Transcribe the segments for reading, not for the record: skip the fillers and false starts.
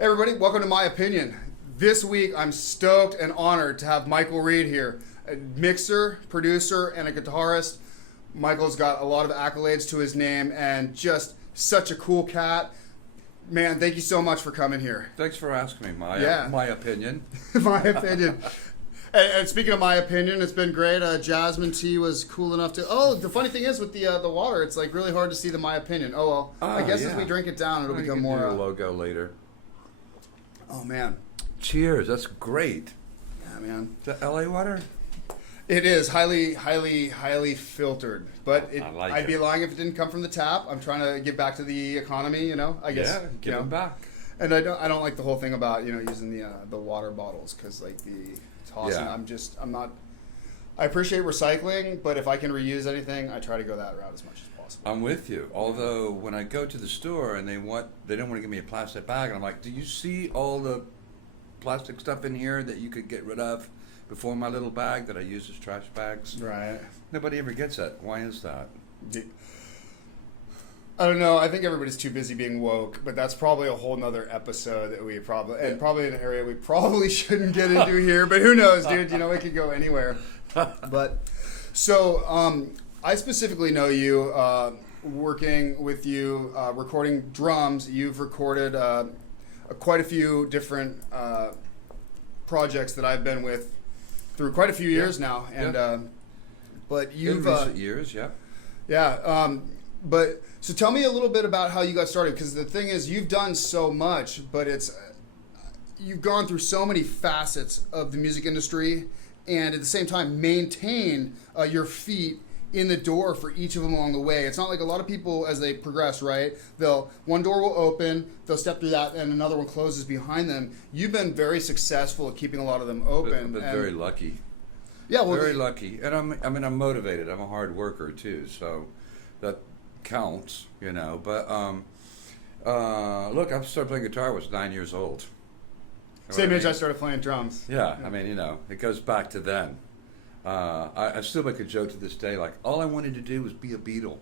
Hey everybody, welcome to Miah-Pinion. This week I'm stoked and honored to have Mikal Reid here, a mixer, producer, and a guitarist. Michael's got a lot of accolades to his name and just such a cool cat. Man, thank you so much for coming here. Thanks for asking me, Maya. Yeah. My opinion. My opinion. And speaking of my opinion, it's been great. Jasmine Tea was cool enough to... Oh, the funny thing is with the water, it's like really hard to see the my opinion. Oh, well. I guess if we drink it down, it'll become more... Do a logo later. Oh, man. Cheers. That's great. Yeah, man. Is that LA water? It is highly filtered. But I'd be lying if it didn't come from the tap. I'm trying to give back to the economy, you know? I guess. Yeah, give them back. And I don't like the whole thing about, you know, using the water bottles because, like, the tossing, I'm not... I appreciate recycling, but if I can reuse anything, I try to go that route as much as possible. I'm with you. Although, when I go to the store and they don't want to give me a plastic bag, and I'm like, do you see all the plastic stuff in here that you could get rid of before my little bag that I use as trash bags? Right. Nobody ever gets that. Why is that? I don't know. I think everybody's too busy being woke, but that's probably a whole nother episode that we probably an area we probably shouldn't get into here. But who knows, dude? You know, it could go anywhere. But so I specifically know you working with you, recording drums. You've recorded quite a few different projects that I've been with through quite a few years now, and but you've in recent years, but so tell me a little bit about how you got started, because the thing is, you've done so much, but you've gone through so many facets of the music industry, and at the same time maintained your feet in the door for each of them along the way. It's not like a lot of people, as they progress, right? One door will open, they'll step through that, and another one closes behind them. You've been very successful at keeping a lot of them open. I've been very lucky. Yeah, well, very lucky, and I'm motivated. I'm a hard worker too, so that counts, you know. But look, I started playing guitar. I was 9 years old. Same age I started playing drums. Yeah, I mean, you know, it goes back to then. I still make a joke to this day, like, all I wanted to do was be a Beatle.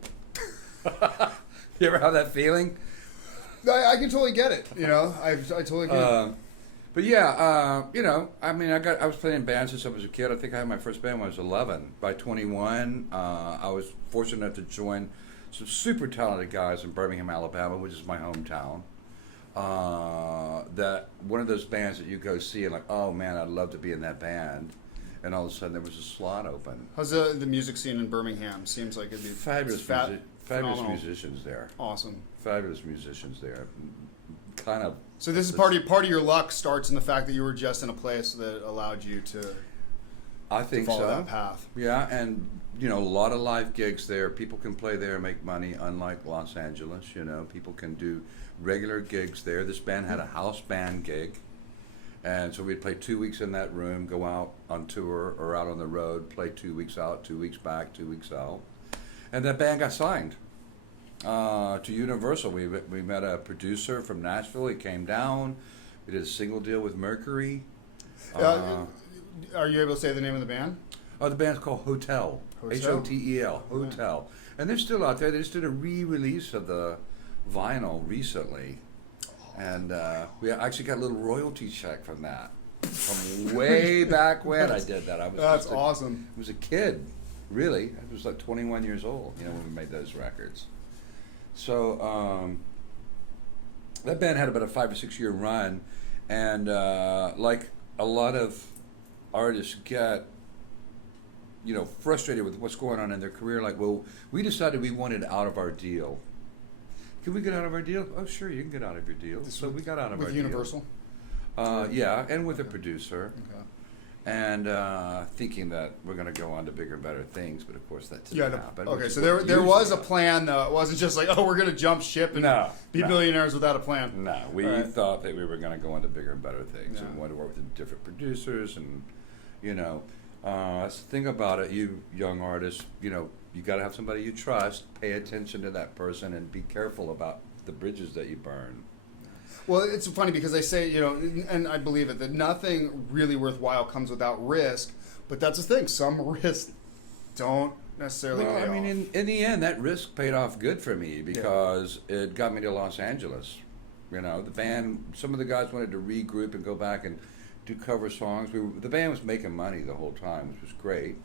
You ever have that feeling? I can totally get it, you know. I totally get it. But yeah, you know, I mean, I was playing in bands since I was a kid. I think I had my first band when I was 11. By 21, I was fortunate enough to join some super talented guys in Birmingham, Alabama, which is my hometown. That one of those bands that you go see and like, oh man, I'd love to be in that band. And all of a sudden there was a slot open. How's the music scene in Birmingham? Seems like it'd be fabulous musicians there. Awesome. Fabulous musicians there. Kind of. So this is part of your luck starts in the fact that you were just in a place that allowed you to follow that path. Yeah, and you know, a lot of live gigs there. People can play there and make money, unlike Los Angeles. You know, people can do regular gigs there. This band had a house band gig. And so we'd play 2 weeks in that room, go out on tour or out on the road, play 2 weeks out, 2 weeks back, 2 weeks out. And that band got signed to Universal. We met a producer from Nashville. He came down. We did a single deal with Mercury. Are you able to say the name of the band? Oh, the band's called Hotel. Hotel. Hotel. And they're still out there. They just did a re-release of the vinyl recently. And we actually got a little royalty check from that. From way back when I did that. That's awesome. I was a kid, really. I was like 21 years old, you know, when we made those records. So that band had about a 5 or 6 year run. And like a lot of artists get, you know, frustrated with what's going on in their career. Like, well, we decided we wanted out of our deal. Can we get out of our deal? Oh, sure, you can get out of your deal. So we got out of our deal. With Universal? Yeah, and with a producer. Okay. And thinking that we're going to go on to bigger and better things, but of course that didn't happen. Okay, so there was a plan, though. It wasn't just like, oh, we're going to jump ship and be billionaires without a plan. No, we thought that we were going to go on to bigger and better things and want to work with different producers and, you know, that's the thing about it, you young artists, you know, you got to have somebody you trust, pay attention to that person, and be careful about the bridges that you burn. Well, it's funny because they say, you know, and I believe it, that nothing really worthwhile comes without risk, but that's the thing. Some risks don't necessarily pay off. I mean, in the end, that risk paid off good for me because it got me to Los Angeles. You know, the band. Some of the guys wanted to regroup and go back and do cover songs. The band was making money the whole time, which was great.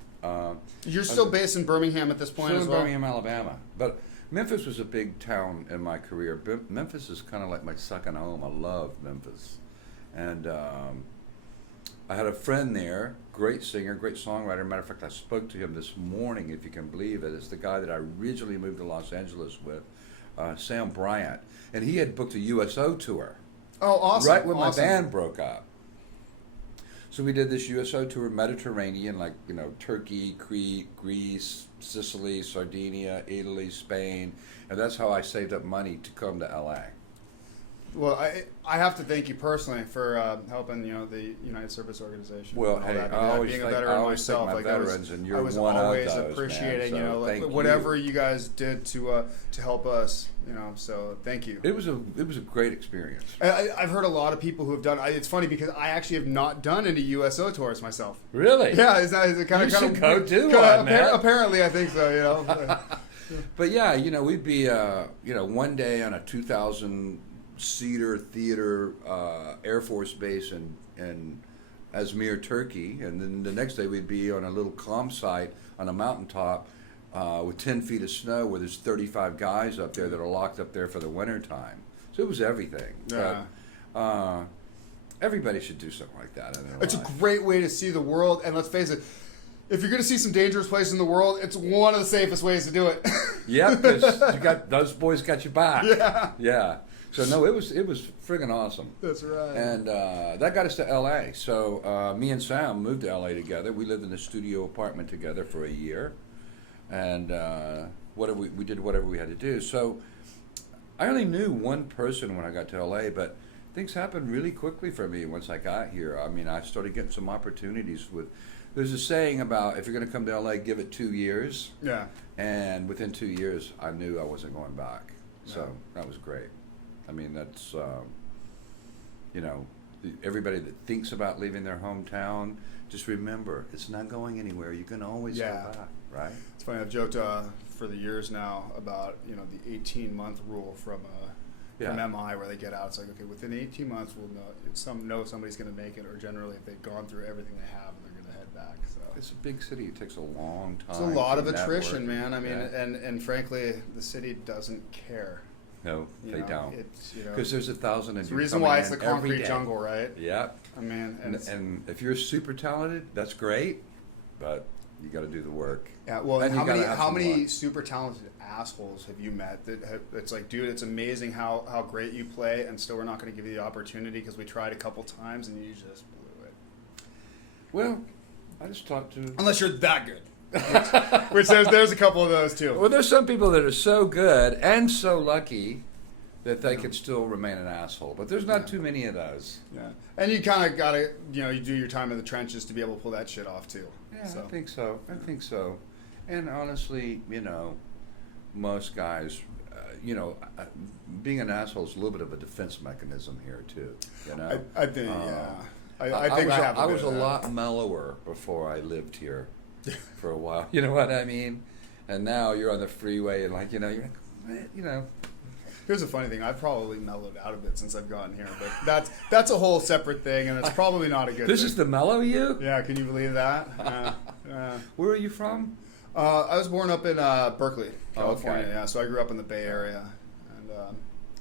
You're still based in Birmingham at this point Still as in well? Birmingham, Alabama. But Memphis was a big town in my career. Memphis is kind of like my second home. I love Memphis. And I had a friend there, great singer, great songwriter. Matter of fact, I spoke to him this morning, if you can believe it. It's the guy that I originally moved to Los Angeles with, Sam Bryant. And he had booked a USO tour. Oh, awesome. Right when awesome. my band broke up. So we did this USO tour, Mediterranean, like, you know, Turkey, Crete, Greece, Sicily, Sardinia, Italy, Spain. And that's how I saved up money to come to LA. Well, I have to thank you personally for helping, you know, the United Service Organization. Well, and all hey, that. I always being a thank- veteran I always myself, thank my like veterans, and you're I was one of always those, appreciating, man. you know, So like thank whatever you. you guys did to help us, you know. So thank you. It was a great experience. I've heard a lot of people who have done. It's funny because I actually have not done any USO tours myself. Really? Yeah, is it kind You of should go do one, man. Apparently, I think so. You know. But yeah, you know, we'd be, you know, one day on a 2,000-seater theater Air Force base in Izmir, Turkey, and then the next day we'd be on a little calm site on a mountaintop with 10 feet of snow where there's 35 guys up there that are locked up there for the winter time. So it was everything. Yeah. But, everybody should do something like that in their It's a life. great way to see the world, and let's face it, if you're going to see some dangerous places in the world, it's one of the safest ways to do it. Yeah, because you got those boys got your back. Yeah. Yeah. So no, it was friggin' awesome. That's right. And that got us to L.A. So me and Sam moved to L.A. together. We lived in a studio apartment together for a year, and we did whatever we had to do. So I only knew one person when I got to L.A., but things happened really quickly for me once I got here. I mean, I started getting some opportunities with. There's a saying about if you're going to come to LA, give it 2 years. Yeah. And within 2 years, I knew I wasn't going back. So Yeah. that was great. I mean, that's, you know, everybody that thinks about leaving their hometown, just remember, it's not going anywhere. You can always go back, right? It's funny. I've joked for the years now about, you know, the 18-month rule from MI where they get out. It's like, okay, within 18 months, we'll know somebody's going to make it, or generally if they've gone through everything they have, they're going to head back. So It's a big city. It takes a long time. it's a lot of to attrition, network. man. I mean, Yeah. and frankly, the city doesn't care. No, You they know, don't. It's, you know, Because there's 1,000 of it's you the reason coming why it's in the every concrete day. jungle, right? Yep. I mean, And if you're super talented, that's great, but you got to do the work. yeah. Well, And and you how many gotta have some luck. super talented assholes have you met that it's like, dude, it's amazing how great you play, and still we're not going to give you the opportunity because we tried a couple times and you just blew it. Well, I just talked to. Unless you're that good. Which there's a couple of those too. Well, there's some people that are so good and so lucky that they can still remain an asshole, but there's not too many of those. Yeah, and you kind of gotta, you know, you do your time in the trenches to be able to pull that shit off too. Yeah, So. I think so. I think so. And honestly, you know, most guys, you know, being an asshole is a little bit of a defense mechanism here too. You know, I think, yeah. I think I have. I was a lot mellower before I lived here for a while. You know what I mean? And now you're on the freeway and like, you know, you're like, you know. Here's a funny thing. I've probably mellowed out a bit since I've gotten here, but that's a whole separate thing, and it's probably not a good This thing. is the mellow you? Yeah, can you believe that? Where are you from? I was born up in Berkeley, California. Okay. Yeah, so I grew up in the Bay Area, and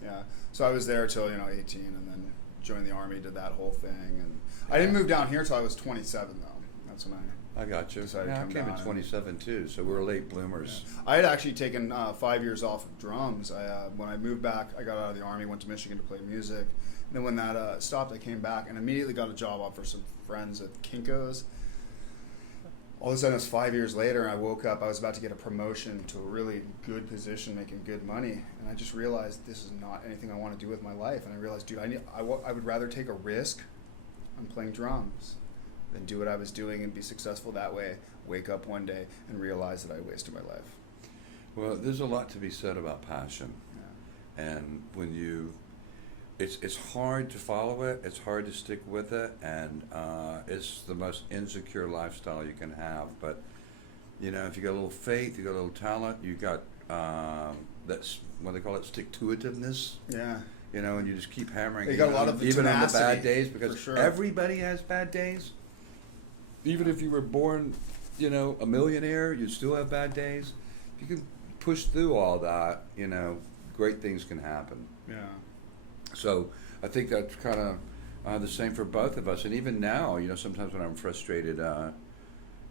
yeah, so I was there till 18, and then joined the Army, did that whole thing, and I didn't move down here till I was 27 though. That's when I got you. Decided to Yeah, I come came down in and- 27 too, so we're late bloomers. I had actually taken 5 years off of drums. When I moved back, I got out of the Army, went to Michigan to play music. And then when that stopped, I came back and immediately got a job offer for some friends at Kinko's. All of a sudden, it was 5 years later, and I woke up. I was about to get a promotion to a really good position, making good money. And I just realized this is not anything I want to do with my life. And I realized, dude, I would rather take a risk on playing drums than do what I was doing and be successful that way. Wake up one day and realize that I wasted my life. Well, there's a lot to be said about passion. Yeah. And when you, it's hard to follow it, it's hard to stick with it, and it's the most insecure lifestyle you can have. But, you know, if you got a little faith, you got a little talent, you got, that's what they call it, stick-to-itiveness. Yeah. you know, and you just keep hammering. You got a lot of even on the tenacity, bad days, because for sure. everybody has bad days. Even if you were born, you know, a millionaire, you still have bad days. If you can push through all that, you know, great things can happen. Yeah. So I think that's kind of the same for both of us. And even now, you know, sometimes when I'm frustrated,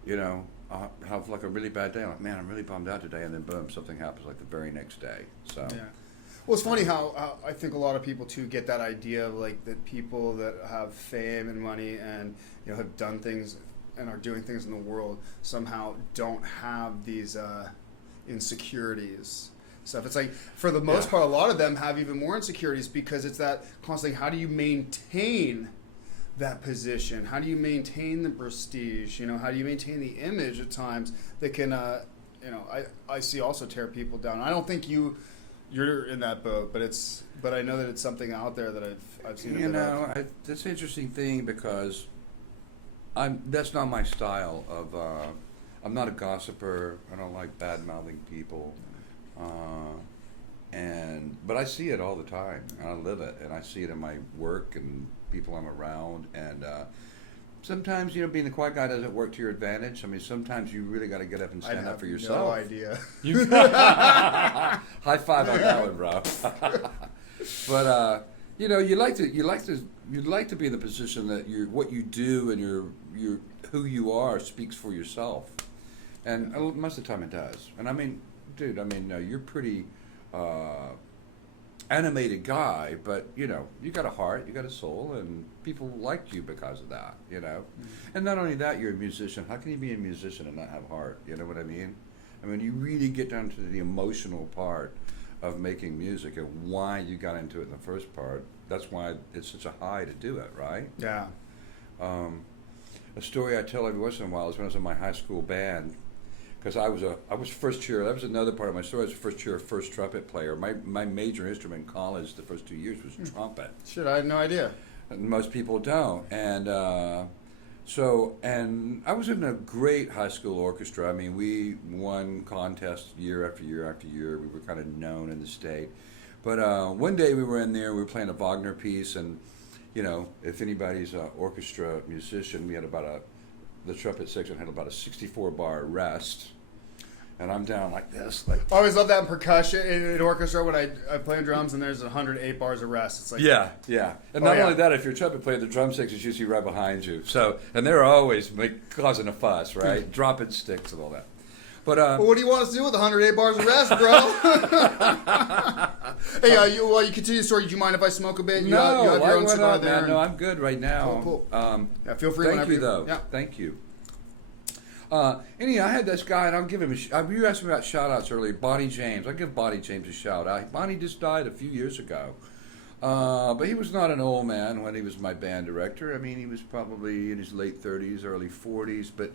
you know, I'll have like a really bad day. I'm like, man, I'm really bummed out today. And then boom, something happens like the very next day. So. Yeah. Well, it's funny how I think a lot of people too get that idea of like that people that have fame and money and, you know, have done things and are doing things in the world somehow don't have these insecurities. Stuff. It's like for the most part, a lot of them have even more insecurities because it's that constant. How do you maintain that position? How do you maintain the prestige? You know, how do you maintain the image at times that can, you know, I see also tear people down. I don't think you're in that boat, but I know that it's something out there that I've seen. You know, that's an interesting thing because that's not my style of. I'm not a gossiper. I don't like bad mouthing people. But I see it all the time, and I live it, and I see it in my work and people I'm around, and sometimes, you know, being the quiet guy doesn't work to your advantage. I mean, sometimes you really got to get up and stand up for yourself. No idea. High five on that one, bro. But you know, you'd like to be in the position that what you do and your who you are speaks for yourself, and most of the time it does. And I mean, dude, you're pretty animated guy, but you know, you got a heart, you got a soul, and people like you because of that, you know. Mm-hmm. And not only that, you're a musician. How can you be a musician and not have heart? You know what I mean? I mean, you really get down to the emotional part of making music and why you got into it in the first part. That's why it's such a high to do it, right? Yeah. A story I tell every once in a while is when I was in my high school band. Because I was first chair. That was another part of my story. I was first chair, first trumpet player. My major instrument in college the first 2 years was trumpet. Shit, I had no idea. And most people don't. And and I was in a great high school orchestra. I mean, we won contests year after year after year. We were kind of known in the state. But one day we were in there. We were playing a Wagner piece, and you know, if anybody's an orchestra musician, we had the trumpet section had about a 64-bar rest, and I'm down like this. Like I always love that in percussion in orchestra when I play drums and there's 108 bars of rest. It's like yeah. And not only that, if you're a trumpet player, the drum section's usually right behind you. So and they're always causing a fuss, right? Dropping sticks and all that. But well, what do you want us to do with 108 bars of rest, bro? Hey, while you continue the story, do you mind if I smoke a bit? You have your own cigar there. No, I'm good right now. Cool. Yeah, feel free. Thank you, though. Yeah. Thank you. Anyhow, I had this guy, and I'll give him you asked me about shout-outs earlier. Bonnie James. I'll give Bonnie James a shout-out. Bonnie just died a few years ago. But he was not an old man when he was my band director. I mean, he was probably in his late 30s, early 40s, but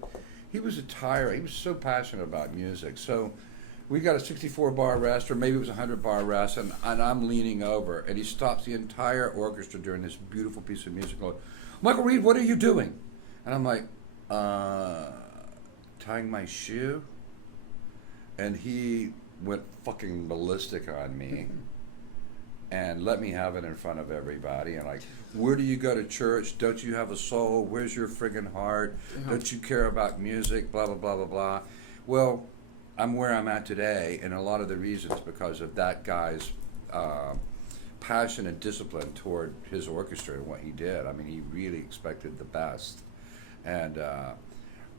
he was he was so passionate about music. So we got a 64-bar rest, or maybe it was a 100-bar rest, and I'm leaning over, and he stops the entire orchestra during this beautiful piece of music going, Mikal Reid, what are you doing? And I'm like, tying my shoe. And he went fucking ballistic on me and let me have it in front of everybody. And like, where do you go to church? Don't you have a soul? Where's your friggin' heart? Don't you care about music? Blah, blah, blah, blah, blah. Well, I'm where I'm at today, and a lot of the reasons because of that guy's passion and discipline toward his orchestra and what he did. I mean, he really expected the best. And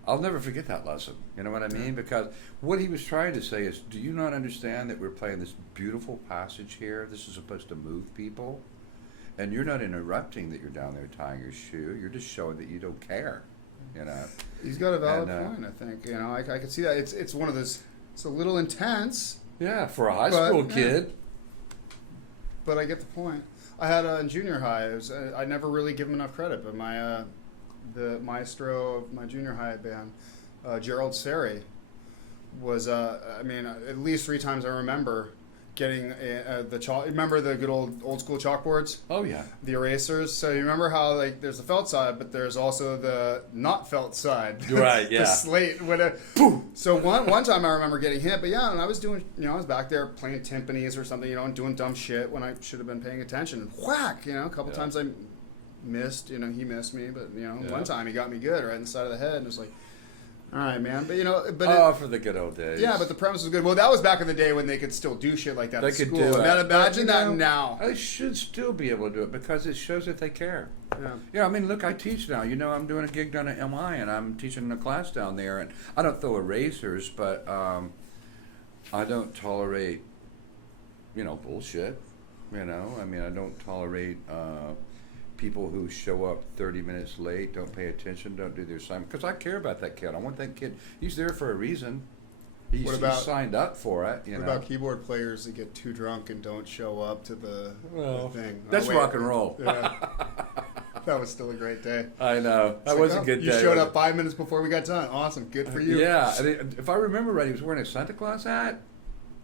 I'll never forget that lesson. You know what I mean? Because what he was trying to say is, do you not understand that we're playing this beautiful passage here? This is supposed to move people. And you're not interrupting that you're down there tying your shoe. You're just showing that you don't care. You know? He's got a valid point, I think. You know, I can see that. It's one of those, it's a little intense. Yeah, for a high school kid. But I get the point. I had in junior high, I never really give him enough credit, but the maestro of my junior high band, Gerald Seri, was, at least 3 times I remember, getting the chalk. Remember the good old school chalkboards? Oh yeah. The erasers. So you remember how like there's the felt side, but there's also the not felt side. Right. Yeah. The slate. So one time I remember getting hit, but yeah, and I was doing, I was back there playing timpanis or something, and doing dumb shit when I should have been paying attention. And whack, a couple times I missed. He missed me, but one time he got me good right in the side of the head, and it was like. All right, man. But for the good old days. Yeah, but the premise was good. Well, that was back in the day when they could still do shit like that They at could school. do it. Imagine that now. They should still be able to do it because it shows that they care. Yeah. Yeah, I mean, look, I teach now. I'm doing a gig down at MI, and I'm teaching a class down there, and I don't throw erasers, but I don't tolerate, bullshit. I mean, I don't tolerate people who show up 30 minutes late, don't pay attention, don't do their assignment. Because I care about that kid. I want that kid. He's there for a reason. He's signed up for it. What about keyboard players that get too drunk and don't show up to the thing? That's rock and roll. Yeah. That was still a great day. I know. That was a good day. You showed up 5 minutes before we got done. Awesome. Good for you. Yeah. If I remember right, he was wearing a Santa Claus hat.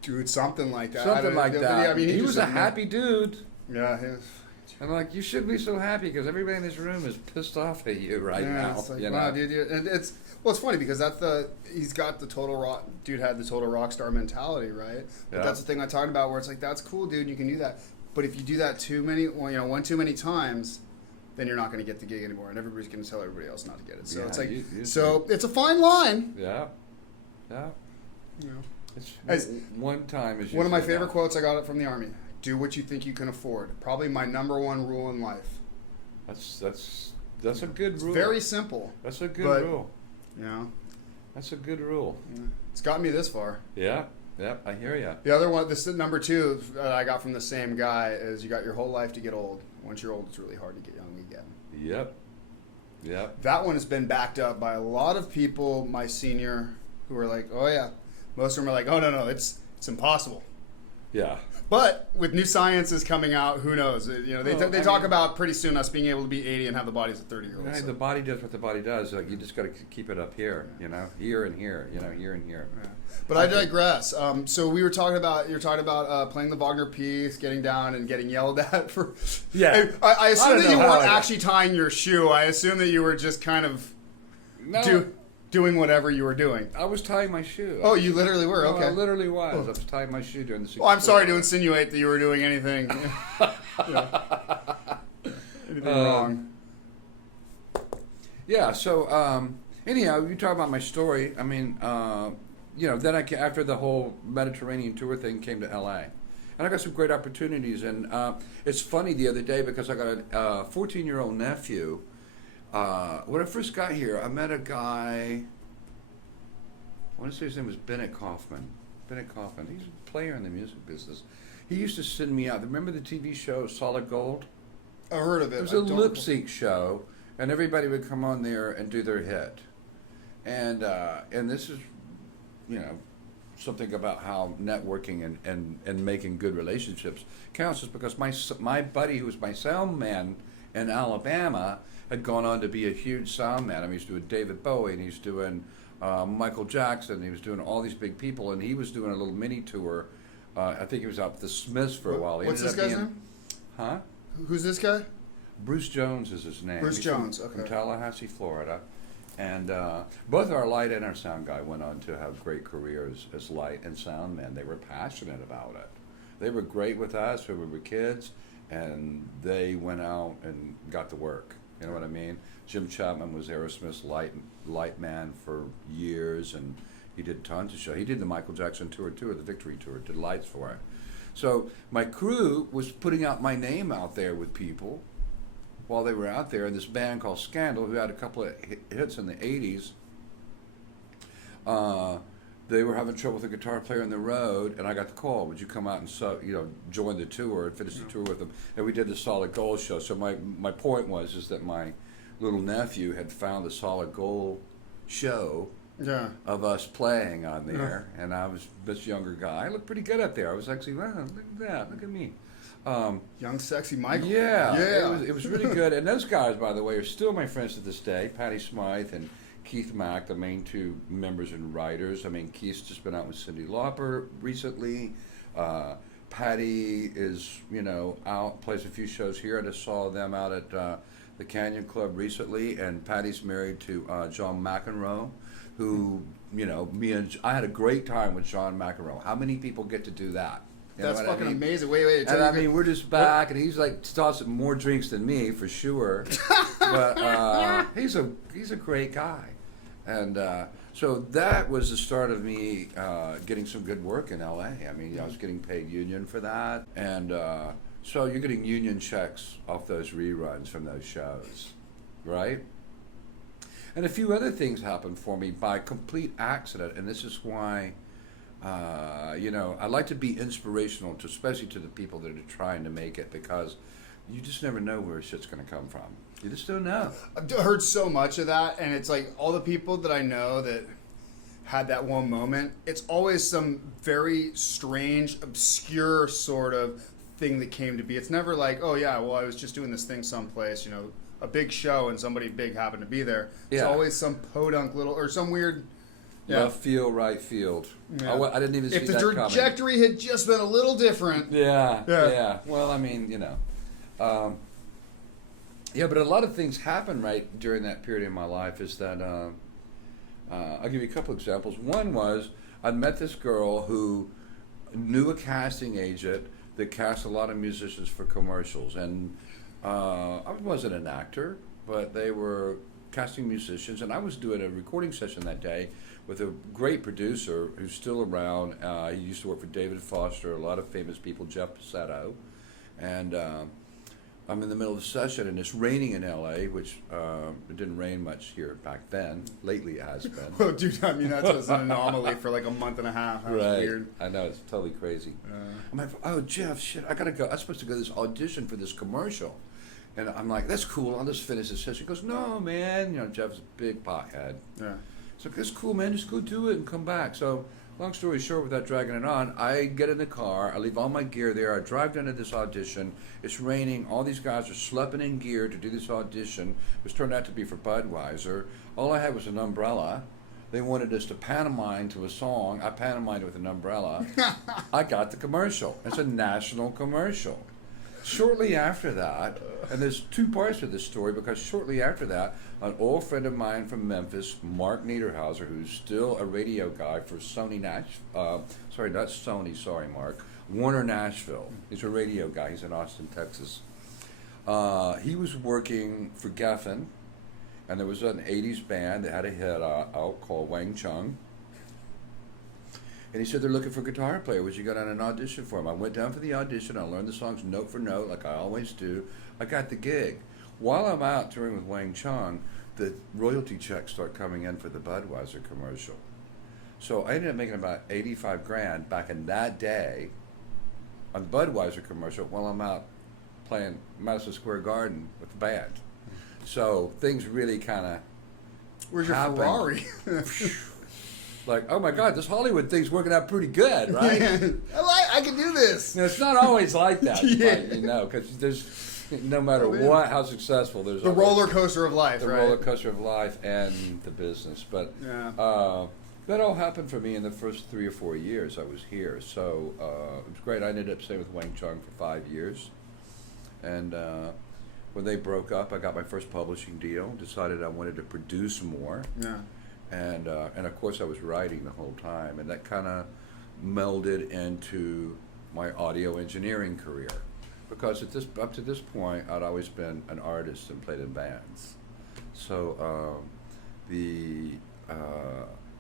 Dude, something like that. Something like that. Yeah, I mean, he was a happy dude. Yeah, he was. I'm like, you should be so happy because everybody in this room is pissed off at you right now. It's like, wow, dude, and it's funny because he's got the total rock. Dude had the total rock star mentality, right? But that's the thing I talked about where it's like that's cool, dude. You can do that, but if you do that one too many times, then you're not going to get the gig anymore, and everybody's going to tell everybody else not to get it. So it's like, it's a fine line. Yeah, yeah. It's one time is one of my favorite quotes. I got it from the Army. Do what you think you can afford. Probably my number one rule in life. That's a good rule. It's very simple. That's a good rule. That's a good rule. Yeah. It's gotten me this far. Yeah, I hear you. The other one, this number two that I got from the same guy is you got your whole life to get old. Once you're old, it's really hard to get young again. Yep. That one has been backed up by a lot of people, my senior, who are like, oh yeah. Most of them are like, oh no, it's impossible. Yeah. But with new sciences coming out, who knows? They talk about pretty soon us being able to be 80 and have the bodies of 30-year-olds. Right, so. the body does what the body does. Like, you just got to keep it up here, here and here, here and here. Yeah. But I digress. So you're talking about playing the Wagner piece, getting down and getting yelled at for. Yeah. I assume that you weren't actually tying your shoe. I assume that you were just kind of doing whatever you were doing. I was tying my shoe. Oh, you literally were? Okay. I literally was. I was tying my shoe during the. Well, I'm sorry to insinuate that you were doing anything. Anything wrong. Yeah. So anyhow, you talk about my story. I mean, then after the whole Mediterranean tour thing came to L.A. And I got some great opportunities. And it's funny the other day because I got a 14-year-old nephew. When I first got here, I met a guy, I want to say his name was Bennett Kaufman. He's a player in the music business. He used to send me out. Remember the TV show Solid Gold? I heard of it. It was a lip sync show, and everybody would come on there and do their hit. And this is, something about how networking and making good relationships counts is because my buddy who was my sound man in Alabama had gone on to be a huge sound man. I mean, he's doing David Bowie, and he's doing Michael Jackson. He was doing all these big people, and he was doing a little mini tour. I think he was out with the Smiths for a while. What's this guy's name? Huh? Who's this guy? Bruce Jones is his name. Bruce Jones, okay. From Tallahassee, Florida. And both our light and our sound guy went on to have great careers as light and sound men. They were passionate about it. They were great with us when we were kids, and they went out and got to work. You know what I mean? Jim Chapman was Aerosmith's light man for years, and he did tons of shows. He did the Michael Jackson tour too, the Victory tour, did lights for it. So my crew was putting out my name out there with people while they were out there. And this band called Scandal, who had a couple of hits in the 80s, they were having trouble with a guitar player on the road, and I got the call, would you come out and join the tour and finish the tour with them? And we did the Solid Gold show. So my point is that my little nephew had found the Solid Gold show of us playing on there, and I was this younger guy. I looked pretty good up there. I was actually, wow, look at that, look at me. Young, sexy Michael. Yeah. It was really good. And those guys, by the way, are still my friends to this day. Patty Smythe and Keith Mack, the main two members and writers. I mean, Keith's just been out with Cyndi Lauper recently. Patty is, out, plays a few shows here. I just saw them out at the Canyon Club recently, and Patty's married to John McEnroe, who, I had a great time with John McEnroe. How many people get to do that? That's fucking amazing. Wait. And we're just back, and he's like tossing more drinks than me for sure. But he's a great guy, and so that was the start of me getting some good work in LA. I mean, I was getting paid union for that, and so you're getting union checks off those reruns from those shows, right? And a few other things happened for me by complete accident, and this is why. I like to be inspirational, especially to the people that are trying to make it, because you just never know where shit's going to come from. You just don't know. I've heard so much of that, and it's like all the people that I know that had that one moment, it's always some very strange, obscure sort of thing that came to be. It's never like, oh yeah, well I was just doing this thing someplace, a big show and somebody big happened to be there. It's always some podunk little, or some weird... Yeah. Left field, right field. Yeah. I didn't even see that coming. If the trajectory had just been a little different. Yeah. Well, I mean, but a lot of things happened right during that period in my life. Is that I'll give you a couple examples. One was I met this girl who knew a casting agent that cast a lot of musicians for commercials, and I wasn't an actor, but they were casting musicians, and I was doing a recording session that day with a great producer who's still around. He used to work for David Foster, a lot of famous people, Jeff Passetto. And I'm in the middle of the session, and it's raining in L.A., which it didn't rain much here back then. Lately it has been. Well, dude, I mean, that was an anomaly for like a month and a half. That was weird. I know, it's totally crazy. I'm like, oh, Jeff, shit, I got to go. I'm supposed to go to this audition for this commercial. And I'm like, that's cool, I'll just finish this session. He goes, no, man. Jeff's a big pothead. Yeah. So that's cool, man. Just go do it and come back. So, long story short, without dragging it on, I get in the car. I leave all my gear there. I drive down to this audition. It's raining. All these guys are schlepping in gear to do this audition, which turned out to be for Budweiser. All I had was an umbrella. They wanted us to pantomime to a song. I pantomimed with an umbrella. I got the commercial. It's a national commercial. Shortly after that, and there's two parts to this story, because shortly after that, an old friend of mine from Memphis, Mark Niederhauser, who's still a radio guy for Sony Mark, Warner Nashville. He's a radio guy. He's in Austin, Texas. He was working for Geffen, and there was an 80s band that had a hit out called Wang Chung. And he said, they're looking for a guitar player. Would you go down and audition for him? I went down for the audition. I learned the songs note for note, like I always do. I got the gig. While I'm out touring with Wang Chung, the royalty checks start coming in for the Budweiser commercial. So I ended up making about $85,000 back in that day on the Budweiser commercial while I'm out playing Madison Square Garden with the band. So things really kind of Where's your Ferrari? Like, oh my God, this Hollywood thing's working out pretty good, right? I can do this. It's not always like that, because there's no matter what, how successful, there's the roller coaster of life, the roller coaster of life and the business. But that all happened for me in the first 3 or 4 years I was here. So it was great. I ended up staying with Wang Chung for 5 years, and when they broke up, I got my first publishing deal. Decided I wanted to produce more. Yeah. And of course I was writing the whole time, and that kind of melded into my audio engineering career, because up to this point I'd always been an artist and played in bands. So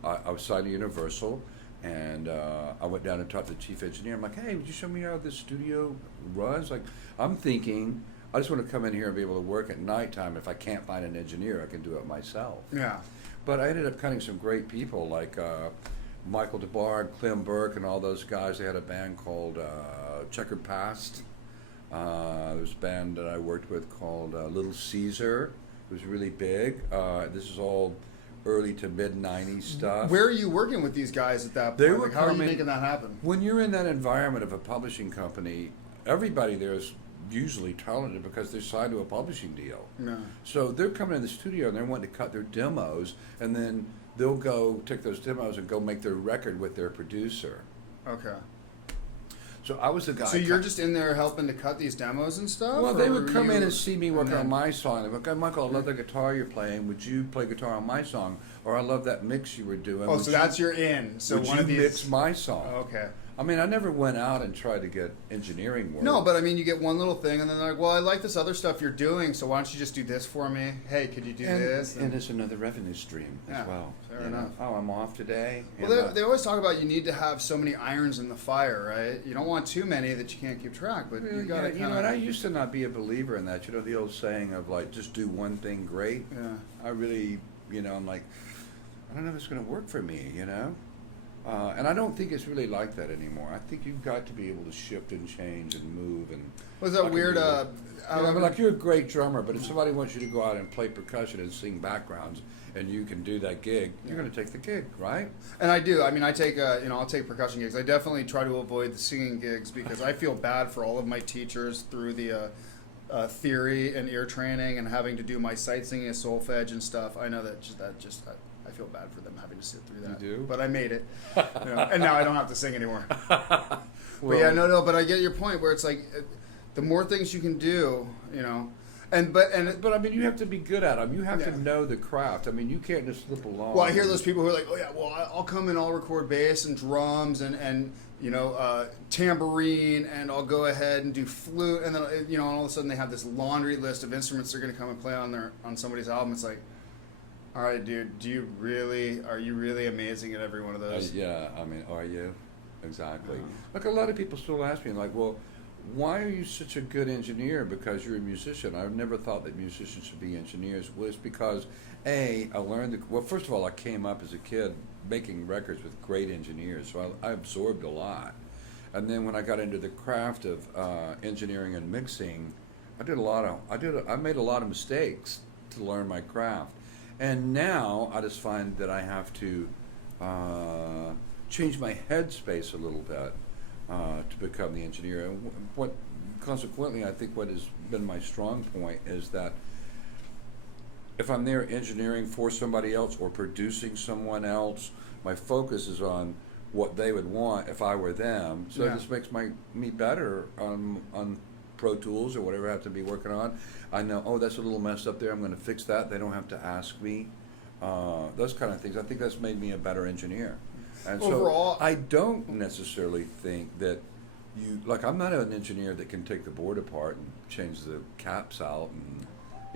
I was signed to Universal, and I went down and talked to the chief engineer. I'm like, hey, would you show me how this studio runs? Like, I'm thinking I just want to come in here and be able to work at nighttime. If I can't find an engineer, I can do it myself. Yeah. But I ended up cutting some great people like Michael DeBarg, Clem Burke, and all those guys. They had a band called Checkered Past. There was a band that I worked with called Little Caesar. It was really big. This is all early to mid-'90s stuff. Where are you working with these guys at that point? How are you making that happen? When you're in that environment of a publishing company, everybody there is usually talented because they're signed to a publishing deal. Yeah. So they're coming in the studio and they're wanting to cut their demos, and then they'll go take those demos and go make their record with their producer. Okay. So I was the guy. So you're just in there helping to cut these demos and stuff? Well, they or would come you- in and see me working and on then- my song. They'd be like, "Okay, Michael, I love the guitar you're playing. Would you play guitar on my song? Or I love that mix you were doing. Oh, Would so you- that's your in. So would one you of these. mix my song?" Okay. I mean, I never went out and tried to get engineering work. No, but I mean, you get one little thing, and then they're like, "Well, I like this other stuff you're doing, so why don't you just do this for me? Hey, could you do this?" And it's another revenue stream Yeah, as well. fair you know? enough. Oh, I'm off today. Well, they always talk about you need to have so many irons in the fire, right? You don't want too many that you can't keep track, but you got to you know, and I used to not be a believer in that. You know, the old saying of like, just do one thing great. Yeah. I really, I'm like, I don't know if it's going to work for me, you know? And I don't think it's really like that anymore. I think you've got to be able to shift and change and move. And Was that weird? but like you're a great drummer, but if somebody wants you to go out and play percussion and sing backgrounds, and you can do that gig, you're going to take the gig, right? And I do. I mean, I take I'll take percussion gigs. I definitely try to avoid the singing gigs because I feel bad for all of my teachers through the theory and ear training and having to do my sight singing and solfege and stuff. I know that I feel bad for them having to sit through that. You do? But I made it, and now I don't have to sing anymore. But Well, yeah, no. But I get your point where it's like, the more things you can do, but I mean, you have to be good at them. You have Yeah. to know the craft. I mean, you can't just slip along. Well, I hear those people who are like, "Oh yeah, well, I'll come and I'll record bass and drums and tambourine, and I'll go ahead and do flute," and then and all of a sudden they have this laundry list of instruments they're going to come and play on somebody's album. It's like, all right, dude, are you really amazing at every one of those? yeah, I mean, are you? Exactly. Like a lot of people still ask me, like, well, why are you such a good engineer? Because you're a musician. I've never thought that musicians should be engineers. Well, it's because, I learned, first of all, I came up as a kid making records with great engineers, so I absorbed a lot. And then when I got into the craft of engineering and mixing, I made a lot of mistakes to learn my craft. And now I just find that I have to change my headspace a little bit to become the engineer. And consequently, I think what has been my strong point is that if I'm there engineering for somebody else or producing someone else, my focus is on what they would want if I were them. So Yeah. this makes me better on Pro Tools or whatever I have to be working on. I know, that's a little messed up there. I'm going to fix that. They don't have to ask me. Those kind of things. I think that's made me a better engineer. And Overall, so I don't necessarily think that I'm not an engineer that can take the board apart and change the caps out and,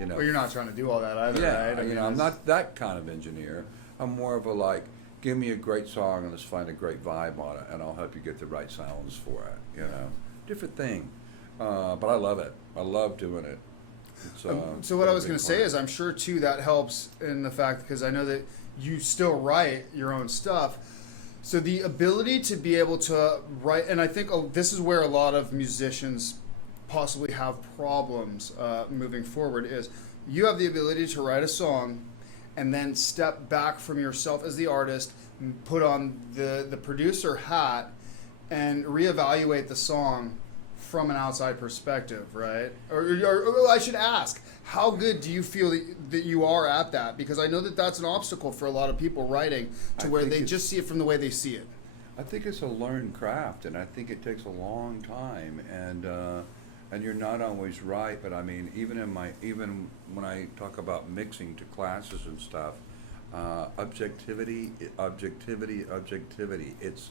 Well, you're not trying to do all that either, yeah, right? I mean, I'm it's- not that kind of engineer. I'm more of a give me a great song and let's find a great vibe on it, and I'll help you get the right sounds for it. Different thing, but I love it. I love doing it. So what I was going to say is, I'm sure too that helps in the fact, because I know that you still write your own stuff. So the ability to be able to write, and I think this is where a lot of musicians possibly have problems moving forward, is you have the ability to write a song and then step back from yourself as the artist, and put on the producer hat and reevaluate the song from an outside perspective, right? Or I should ask, how good do you feel that you are at that? Because I know that that's an obstacle for a lot of people writing, to where they just see it from the way they see it. I think it's a learned craft, and I think it takes a long time, and you're not always right. But I mean, even when I talk about mixing to classes and stuff, objectivity. It's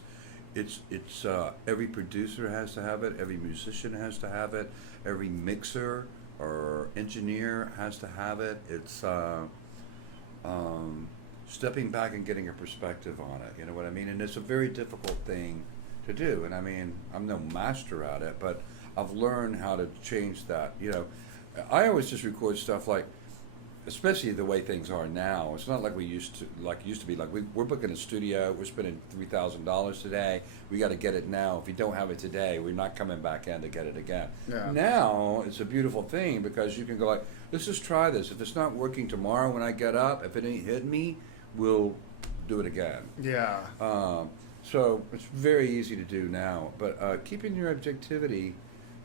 every producer has to have it. Every musician has to have it. Every mixer or engineer has to have it. It's stepping back and getting a perspective on it. You know what I mean? And it's a very difficult thing to do. And I mean, I'm no master at it, but I've learned how to change that. I always just record stuff especially the way things are now. It's not like we used to be. Like we're booking a studio. We're spending $3,000 today. We got to get it now. If you don't have it today, we're not coming back in to get it again. Yeah. Now it's a beautiful thing because you can go let's just try this. If it's not working tomorrow when I get up, if it ain't hitting me, we'll do it again. Yeah. So it's very easy to do now. But keeping your objectivity,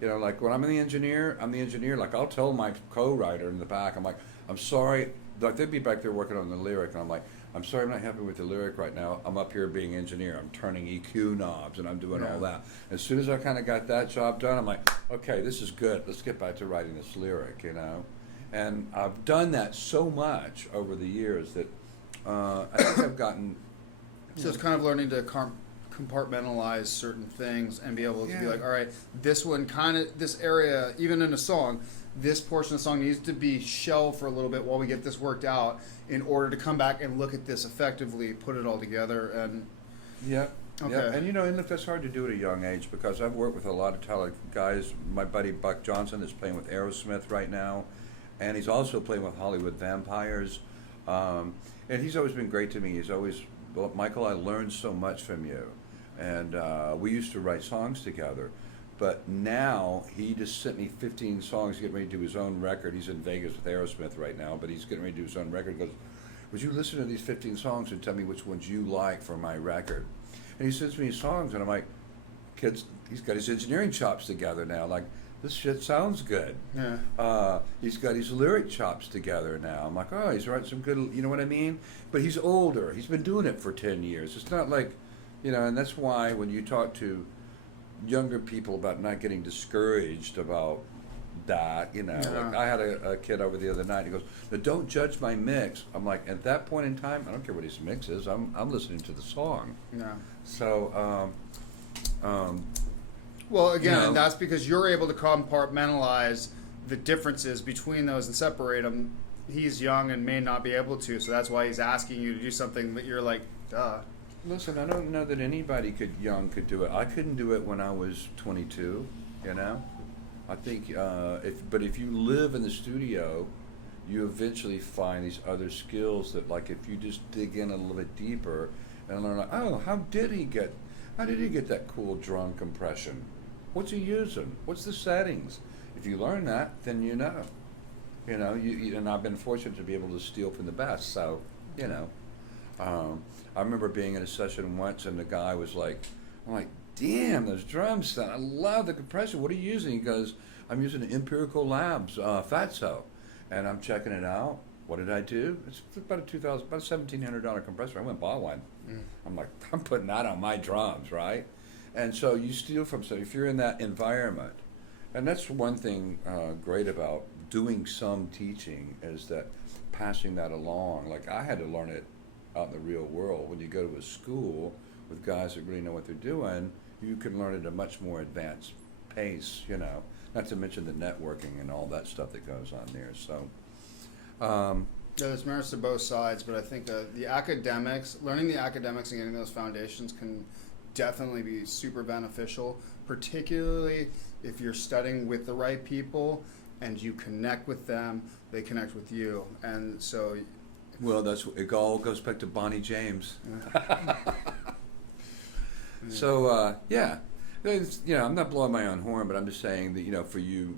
like when I'm the engineer. Like I'll tell my co-writer in the back, I'm like, I'm sorry. Like they'd be back there working on the lyric, and I'm like, I'm sorry I'm not happy with the lyric right now. I'm up here being engineer. I'm turning EQ knobs and I'm doing all that. As soon as I kind of got that job done, I'm like, okay, this is good. Let's get back to writing this lyric, you know. And I've done that so much over the years that I think I've gotten. So it's kind of learning to compartmentalize certain things and be able to be like, all right, this one this area, even in a song, this portion of the song needs to be shelved for a little bit while we get this worked out in order to come back and look at this effectively, put it all together, and yeah. And you know, and look, that's hard to do at a young age because I've worked with a lot of talented guys. My buddy Buck Johnson is playing with Aerosmith right now, and he's also playing with Hollywood Vampires. And he's always been great to me. He's always, well, Michael, I learned so much from you. And we used to write songs together. But now he just sent me 15 songs, getting ready to do his own record. He's in Vegas with Aerosmith right now, but he's getting ready to do his own record. He goes, would you listen to these 15 songs and tell me which ones you like for my record? And he sends me his songs, and I'm like, kids, he's got his engineering chops together now. Like, this shit sounds good. Yeah. He's got his lyric chops together now. I'm like, oh, he's writing some good, you know what I mean? But he's older. He's been doing it for 10 years. It's not like, you know, and that's why when you talk to younger people about not getting discouraged about that, you know, like I had a kid over the other night. He goes, "Now don't judge my mix." I'm like, at that point in time, I don't care what his mix is. I'm listening to the song. Yeah. So, well, again, you know, and that's because you're able to compartmentalize the differences between those and separate them. He's young and may not be able to, so that's why he's asking you to do something that you're like, duh. Listen, I don't know that anybody could do it. I couldn't do it when I was 22, you know? I think, if you live in the studio, you eventually find these other skills that, like, if you just dig in a little bit deeper and learn, like, oh, how did he get that cool drum compression? What's he using? What's the settings? If you learn that, then you know. You know, and I've been fortunate to be able to steal from the best, so, you know. I remember being in a session once, and the guy was like, I'm like, damn, those drums sound, I love the compression. What are you using? He goes, I'm using the Empirical Labs Fatso. And I'm checking it out. What did I do? It's about a $1,700 compressor. I went and bought one. I'm like, I'm putting that on my drums, right? And so you steal from somebody if you're in that environment. And that's one thing great about doing some teaching is that passing that along. Like I had to learn it out in the real world. When you go to a school with guys that really know what they're doing, you can learn at a much more advanced pace, you know, not to mention the networking and all that stuff that goes on there. So, yeah, there's merits to both sides, but I think the academics, learning the academics and getting those foundations can definitely be super beneficial, particularly if you're studying with the right people and you connect with them, they connect with you. And so... Well, it all goes back to Bonnie James. Yeah. So, yeah. You know, I'm not blowing my own horn, but I'm just saying that, you know, for you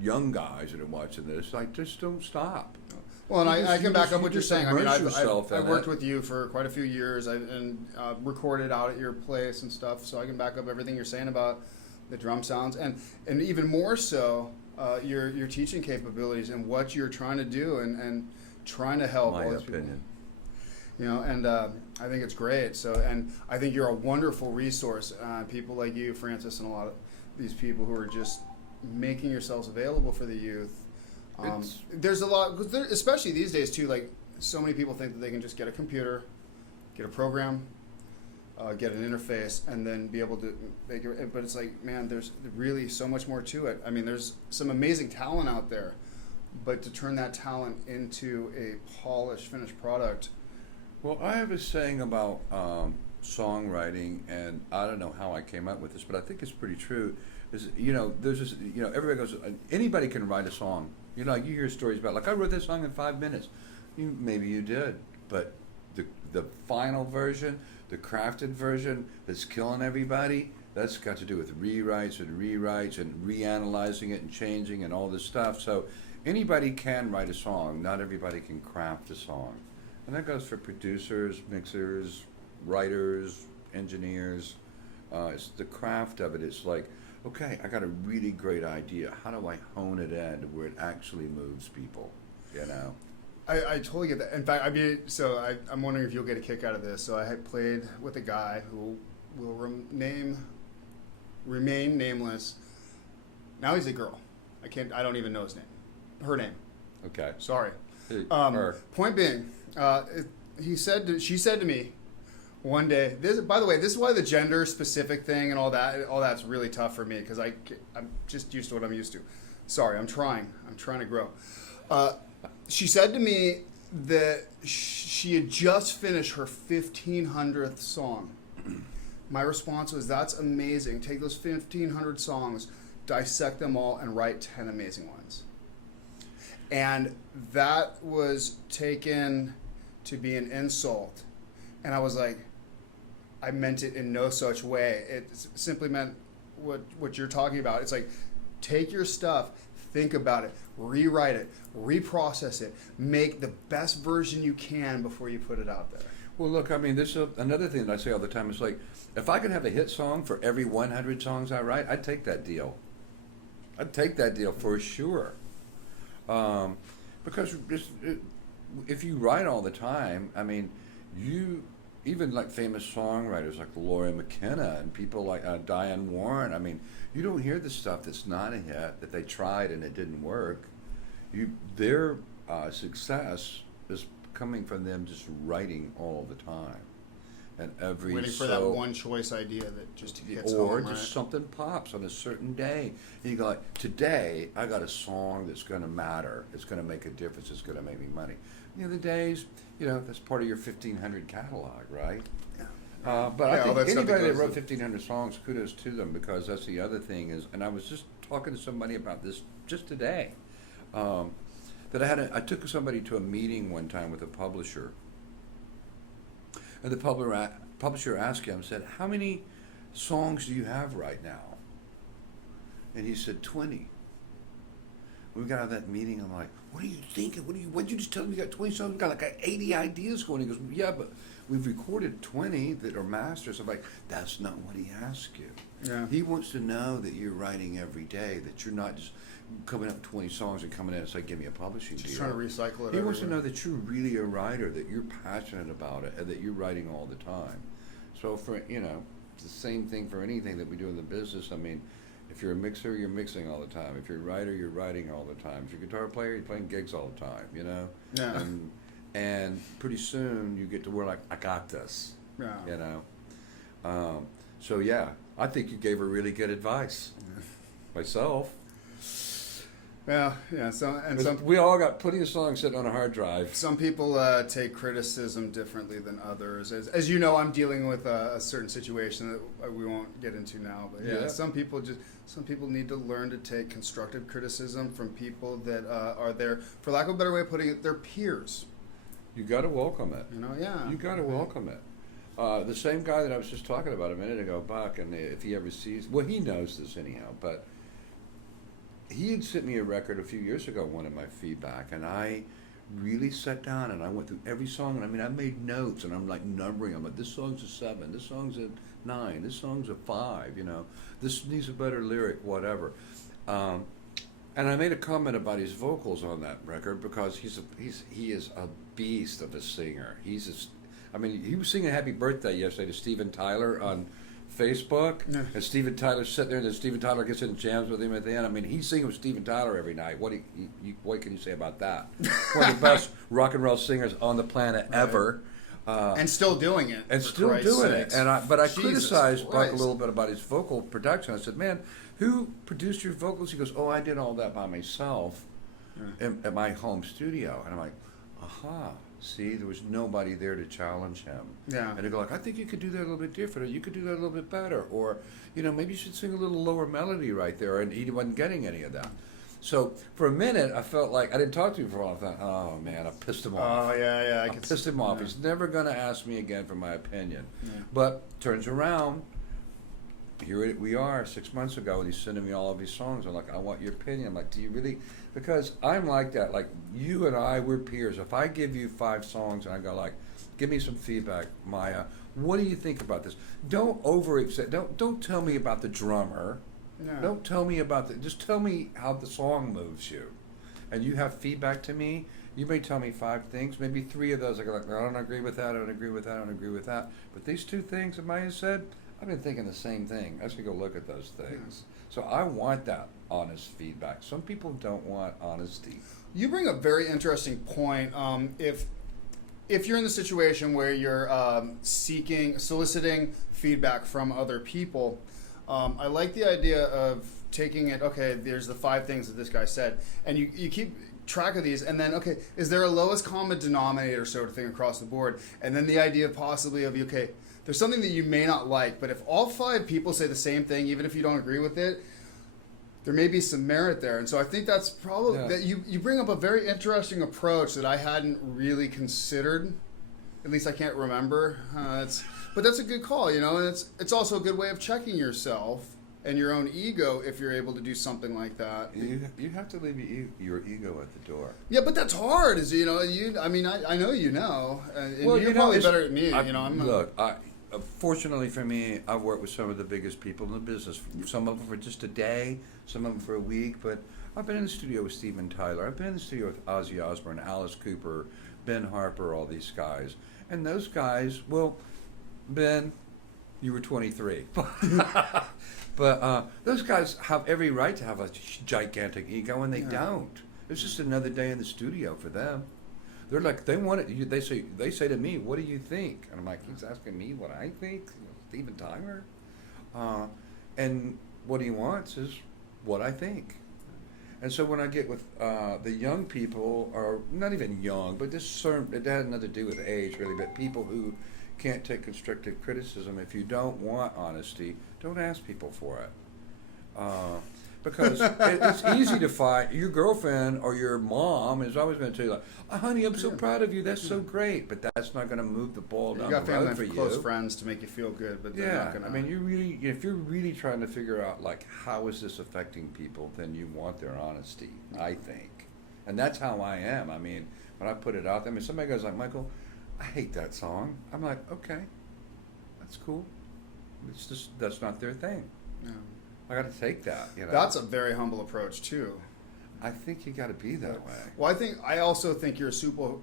young guys that are watching this, like, just don't stop. Well, and I can back up what you're saying. I mean, I've worked it. with you for quite a few years and recorded out at your place and stuff, so I can back up everything you're saying about the drum sounds and even more so your teaching capabilities and what you're trying to do and trying to help all these people. Miah-Pinion. You know, and I think it's great. So, and I think you're a wonderful resource. People like you, Francis, and a lot of these people who are just making yourselves available for the youth. There's a lot, especially these days too. Like so many people think that they can just get a computer, get a program, get an interface, and then be able to make it. But it's like, man, there's really so much more to it. I mean, there's some amazing talent out there, but to turn that talent into a polished, finished product. Well, I have a saying about songwriting, and I don't know how I came up with this, but I think it's pretty true. Is, you know, there's this, you know, everybody goes, anybody can write a song. You know, like you hear stories about, like, I wrote this song in 5 minutes. Maybe you did, but the final version, the crafted version that's killing everybody, that's got to do with rewrites and reanalyzing it and changing and all this stuff. So anybody can write a song. Not everybody can craft a song. And that goes for producers, mixers, writers, engineers. It's the craft of it. It's like, okay, I got a really great idea. How do I hone it in to where it actually moves people, you know? I totally get that. In fact, I'm wondering if you'll get a kick out of this. So I had played with a guy who will remain nameless. Now he's a girl. I don't even know his name. Her name. Okay. Sorry. Her. Point being, she said to me one day. By the way, this is why the gender specific thing and all that's really tough for me because I'm just used to what I'm used to. Sorry, I'm trying to grow. She said to me that she had just finished her 1500th song. My response was, that's amazing. Take those 1500 songs, dissect them all, and write 10 amazing ones. And that was taken to be an insult. And I was like, I meant it in no such way. It simply meant what you're talking about. It's like, take your stuff, think about it, rewrite it, reprocess it, make the best version you can before you put it out there. Well, look, I mean, this is another thing that I say all the time. It's like, if I could have a hit song for every 100 songs I write, I'd take that deal. I'd take that deal for sure. Because if you write all the time, I mean, even like famous songwriters like Laura McKenna and people like Diane Warren, I mean, you don't hear the stuff that's not a hit, that they tried and it didn't work. Their success is coming from them just writing all the time. And waiting for that one choice idea that just hits or home, just right? something pops on a certain day. And you go like, today I got a song that's going to matter. It's going to make a difference. It's going to make me money. The other days, that's part of your 1500 catalog, right? Yeah. But I think anybody that wrote to 1500 songs, kudos to them, because that's the other thing is, and I was just talking to somebody about this just today, that I took somebody to a meeting one time with a publisher. And the publisher asked him, said, how many songs do you have right now? And he said, 20. We got out of that meeting, I'm like, what are you thinking? What'd you just tell me you got 20 songs? We got like 80 ideas going. He goes, yeah, but we've recorded 20 that are masters. I'm like, that's not what he asked you. Yeah. He wants to know that you're writing every day, that you're not just coming up with 20 songs and coming in and saying, give me a publishing deal. Just trying to recycle it. He wants to know that you're really a writer, that you're passionate about it, and that you're writing all the time. So for, it's the same thing for anything that we do in the business. I mean, if you're a mixer, you're mixing all the time. If you're a writer, you're writing all the time. If you're a guitar player, you're playing gigs all the time, Yeah. And pretty soon you get to where like, I got this, Yeah. So yeah, I think you gave her really good advice. Myself. Yeah. So we all got plenty of songs sitting on a hard drive. some people take criticism differently than others. As you know, I'm dealing with a certain situation that we won't get into now. But yeah, some people need to learn to take constructive criticism from people that are their, for lack of a better way of putting it, their peers. You got to welcome it. Yeah. You got to welcome it. The same guy that I was just talking about a minute ago, Buck, and if he ever sees, well, he knows this anyhow, but he had sent me a record a few years ago, one of my feedback, and I really sat down and I went through every song, and I made notes, and I'm like numbering them. Like, this song's a 7, this song's a 9, this song's a 5, this needs a better lyric, whatever. And I made a comment about his vocals on that record because he is a beast of a singer. He was singing Happy Birthday yesterday to Steven Tyler on Facebook, and Steven Tyler's sitting there, and then Steven Tyler gets in and jams with him at the end. He's singing with Steven Tyler every night. What can you say about that? One of the best rock and roll singers on the planet ever. And still doing it. And still doing it. But I criticized Buck a little bit about his vocal production. I said, man, who produced your vocals? He goes, oh, I did all that by myself at my home studio. And I'm like, aha. See, there was nobody there to challenge him. Yeah. And they go like, I think you could do that a little bit different, or you could do that a little bit better, or, maybe you should sing a little lower melody right there, and he wasn't getting any of that. So for a minute, I felt like, I didn't talk to him for a while. I thought, oh man, I pissed him off. Oh, yeah. I pissed him off. He's never going to ask me again for my opinion. Yeah. But turns around, here we are 6 months ago, and he's sending me all of his songs. I'm like, I want your opinion. I'm like, do you really? Because I'm like that. Like, you and I, we're peers. If I give you 5 songs and I go like, give me some feedback, Maya, what do you think about this? Don't don't tell me about the drummer. No. Don't tell me about just tell me how the song moves you. And you have feedback to me, You may tell me 5 things, maybe 3 of those I go like, I don't agree with that, I don't agree with that, I don't agree with that. But these 2 things that Maya said, I've been thinking the same thing. I should go look at those things. So I want that honest feedback. Some people don't want honesty. You bring a very interesting point. If you're in the situation where you're soliciting feedback from other people, I like the idea of taking it, okay, there's the 5 things that this guy said, and you keep track of these, and then, okay, is there a lowest common denominator sort of thing across the board? And then the idea possibly of, okay, there's something that you may not like, but if all 5 people say the same thing, even if you don't agree with it, there may be some merit there. And so I think that's probably, that you bring up a very interesting approach that I hadn't really considered. At least I can't remember. But that's a good call, you know, and it's also a good way of checking yourself and your own ego if you're able to do something like that. You have to leave your ego at the door. Yeah, but that's hard, is, you know. I mean, I know you know, and well, you're probably better at me. Fortunately for me, I've worked with some of the biggest people in the business. Some of them for just a day, some of them for a week. But I've been in the studio with Steven Tyler. I've been in the studio with Ozzy Osbourne, Alice Cooper, Ben Harper, all these guys. And those guys, well, Ben, you were 23. But those guys have every right to have a gigantic ego, and they don't. It's just another day in the studio for them. They're like, they want it. They say to me, "What do you think?" And I'm like, "He's asking me what I think." Steven Tyler, and what he wants is what I think. And so when I get with the young people, or not even young, but it has nothing to do with age really, but people who can't take constructive criticism. If you don't want honesty, don't ask people for it. Because it's easy to find. Your girlfriend or your mom is always going to tell you, like, "Oh, honey, I'm so proud of you. That's so great." But that's not going to move the ball down the road for you. You got family and close friends to make you feel good, but they're not going to. I mean, if you're really trying to figure out, like, how is this affecting people, then you want their honesty, I think. And that's how I am. I mean, when I put it out there, I mean, somebody goes like, "Michael, I hate that song." I'm like, okay, that's cool. It's just, that's not their thing. Yeah. I got to take that. You know? That's a very humble approach too. I think you got to be that way. Well, I also think you're a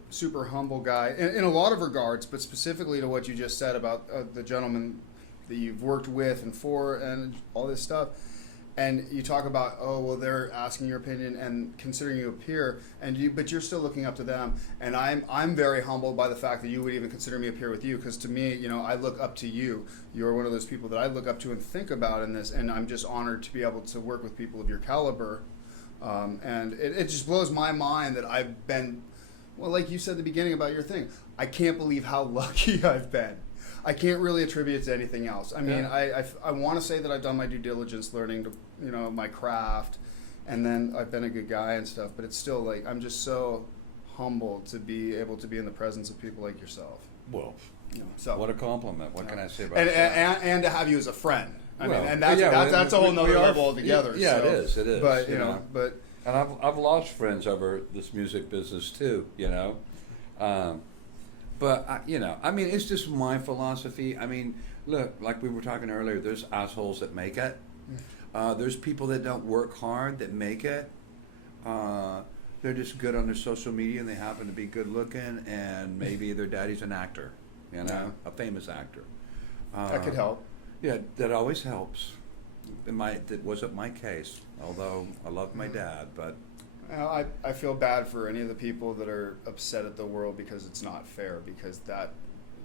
super humble guy in a lot of regards, but specifically to what you just said about the gentleman that you've worked with and for and all this stuff. And you talk about, oh, well, they're asking your opinion and considering you a peer, but you're still looking up to them. And I'm very humbled by the fact that you would even consider me a peer with you, because to me, you know, I look up to you. You're one of those people that I look up to and think about in this, and I'm just honored to be able to work with people of your caliber. And it just blows my mind that I've been, well, like you said at the beginning about your thing, I can't believe how lucky I've been. I can't really attribute it to anything else. I mean, I want to say that I've done my due diligence learning to, you know, my craft, and then I've been a good guy and stuff, but it's still like, I'm just so humbled to be able to be in the presence of people like yourself. Well, you know, so, what a compliment. What can I say about that? And to have you as a friend. I mean, and that's a whole nother level altogether. Yeah, so, it is. But, you know, and I've lost friends over this music business too, you know. But, you know, I mean, it's just my philosophy. I mean, look, like we were talking earlier, there's assholes that make it. There's people that don't work hard that make it. They're just good on their social media, and they happen to be good looking, and maybe their daddy's an actor, you know, a famous actor. That could help. Yeah, that always helps. That wasn't my case, although I loved my dad, but... I feel bad for any of the people that are upset at the world because it's not fair, because that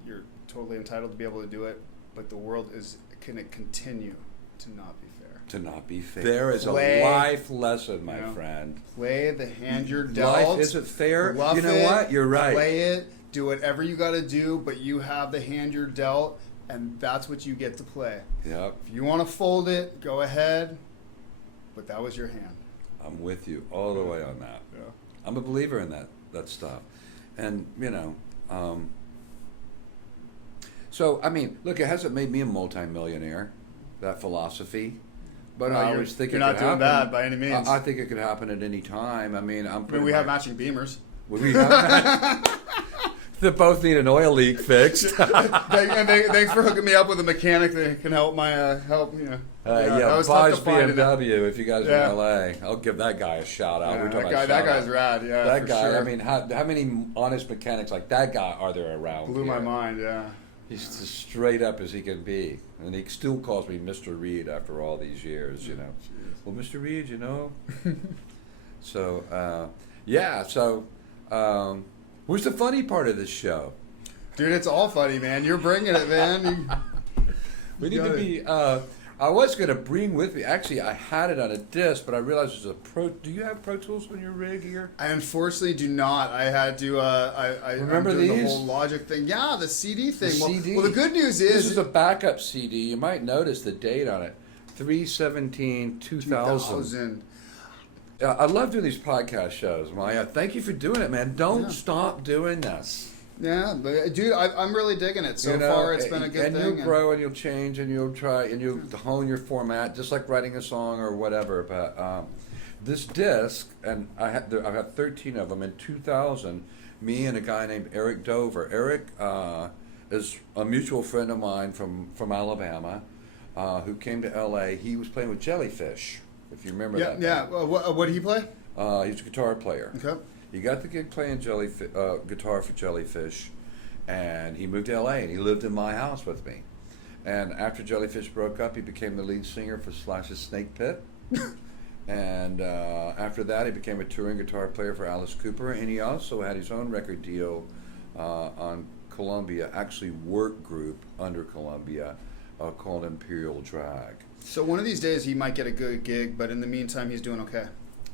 you're totally entitled to be able to do it, but the world is going to continue to not be fair. To not be fair. There is a life lesson, my friend. Play the hand you're dealt. Life isn't fair. Bluff you know what? You're right. Play it. Do whatever you got to do, but you have the hand you're dealt, and that's what you get to play. Yep. If you want to fold it, go ahead, but that was your hand. I'm with you all the way on that. Yeah. I'm a believer in that stuff. And, you know, so, I mean, look, it hasn't made me a multimillionaire, that philosophy. But I always think you're not doing bad by any means. I think it could happen at any time. I mean, we have matching Beamers. We have They both need an oil leak fixed. Thanks for hooking me up with a mechanic that can help my that was tough to find BMW. If you guys are in LA, I'll give that guy a shout out. That guy's rad. Yeah, that guy. Sure. I mean, how many honest mechanics like that guy are there around? Blew my mind. Yeah. He's as straight up as he can be, and he still calls me Mr. Reid after all these years. You know. Jeez. Well, Mr. Reid, you know. So, yeah. So, what's the funny part of this show? Dude, it's all funny, man. You're bringing it, man. We need to be. I was going to bring with me. Actually, I had it on a disc, but I realized there's a Pro. Do you have Pro Tools on your rig here? I unfortunately do not. I had to. I remember I'm doing these? the whole Logic thing. Yeah, the CD thing. The CD. Well, the good news is this is a backup CD. You might notice the date on it, 3/17/2000. I love doing these podcast shows, Maya. Thank you for doing it, man. Don't stop doing this. Yeah, but dude, I'm really digging it. So far, it's been a good thing. And you'll grow and you'll change and you'll try and you'll hone your format, just like writing a song or whatever. But this disc, and I've got 13 of them. In 2000, me and a guy named Eric Dover. Eric is a mutual friend of mine from Alabama, who came to L.A. He was playing with Jellyfish, if you remember that. Yeah. What did he play? He's a guitar player. Okay. He got the gig playing guitar for Jellyfish, and he moved to L.A. and he lived in my house with me. And after Jellyfish broke up, he became the lead singer for Slash's Snake Pit. And after that, he became a touring guitar player for Alice Cooper, and he also had his own record deal on Columbia, actually work group under Columbia, called Imperial Drag. So one of these days he might get a good gig, but in the meantime he's doing okay.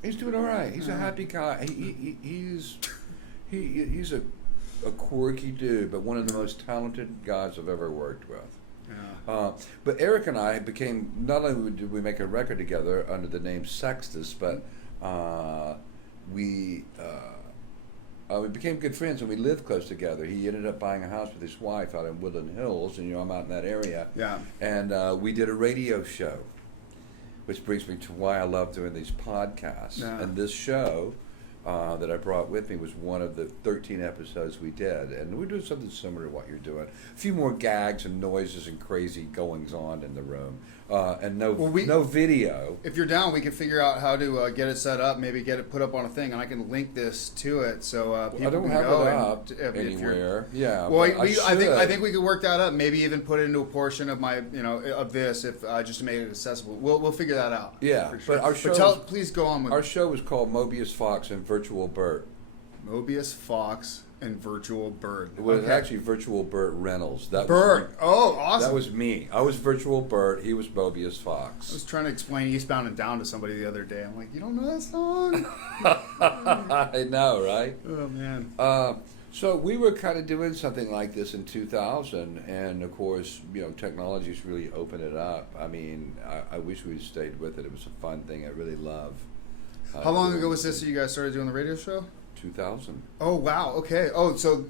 He's doing all right. He's a happy guy. He's a quirky dude, but one of the most talented guys I've ever worked with. Yeah. But Eric and I became, not only did we make a record together under the name Sextus, but we became good friends and we lived close together. He ended up buying a house with his wife out in Woodland Hills, and I'm out in that area. Yeah. And we did a radio show, which brings me to why I love doing these podcasts. Yeah. And this show that I brought with me was one of the 13 episodes we did. And we're doing something similar to what you're doing. A few more gags and noises and crazy goings on in the room. And no video. If you're down, we can figure out how to get it set up, maybe get it put up on a thing, and I can link this to it so people I don't can have go it up if anywhere. Yeah. Well, I think we could work that up. Maybe even put it into a portion of my, of this, if just to make it accessible. We'll figure that out. Yeah, for sure. but our show. Please go on with our show was called Mobius Fox and Virtual Bert. Mobius Fox and Virtual Bird. It was actually Virtual Bert Reynolds. Bert. Oh, awesome. That was me. I was Virtual Bert. He was Mobius Fox. I was trying to explain Eastbound and Down to somebody the other day. I'm like, you don't know that song? I know, right? Oh, man. So we were kind of doing something like this in 2000, and of course, technology's really opened it up. I mean, I wish we'd stayed with it. It was a fun thing. I really love. How long ago was this that you guys started doing the radio show? 2000. Oh, wow. Okay. Oh, so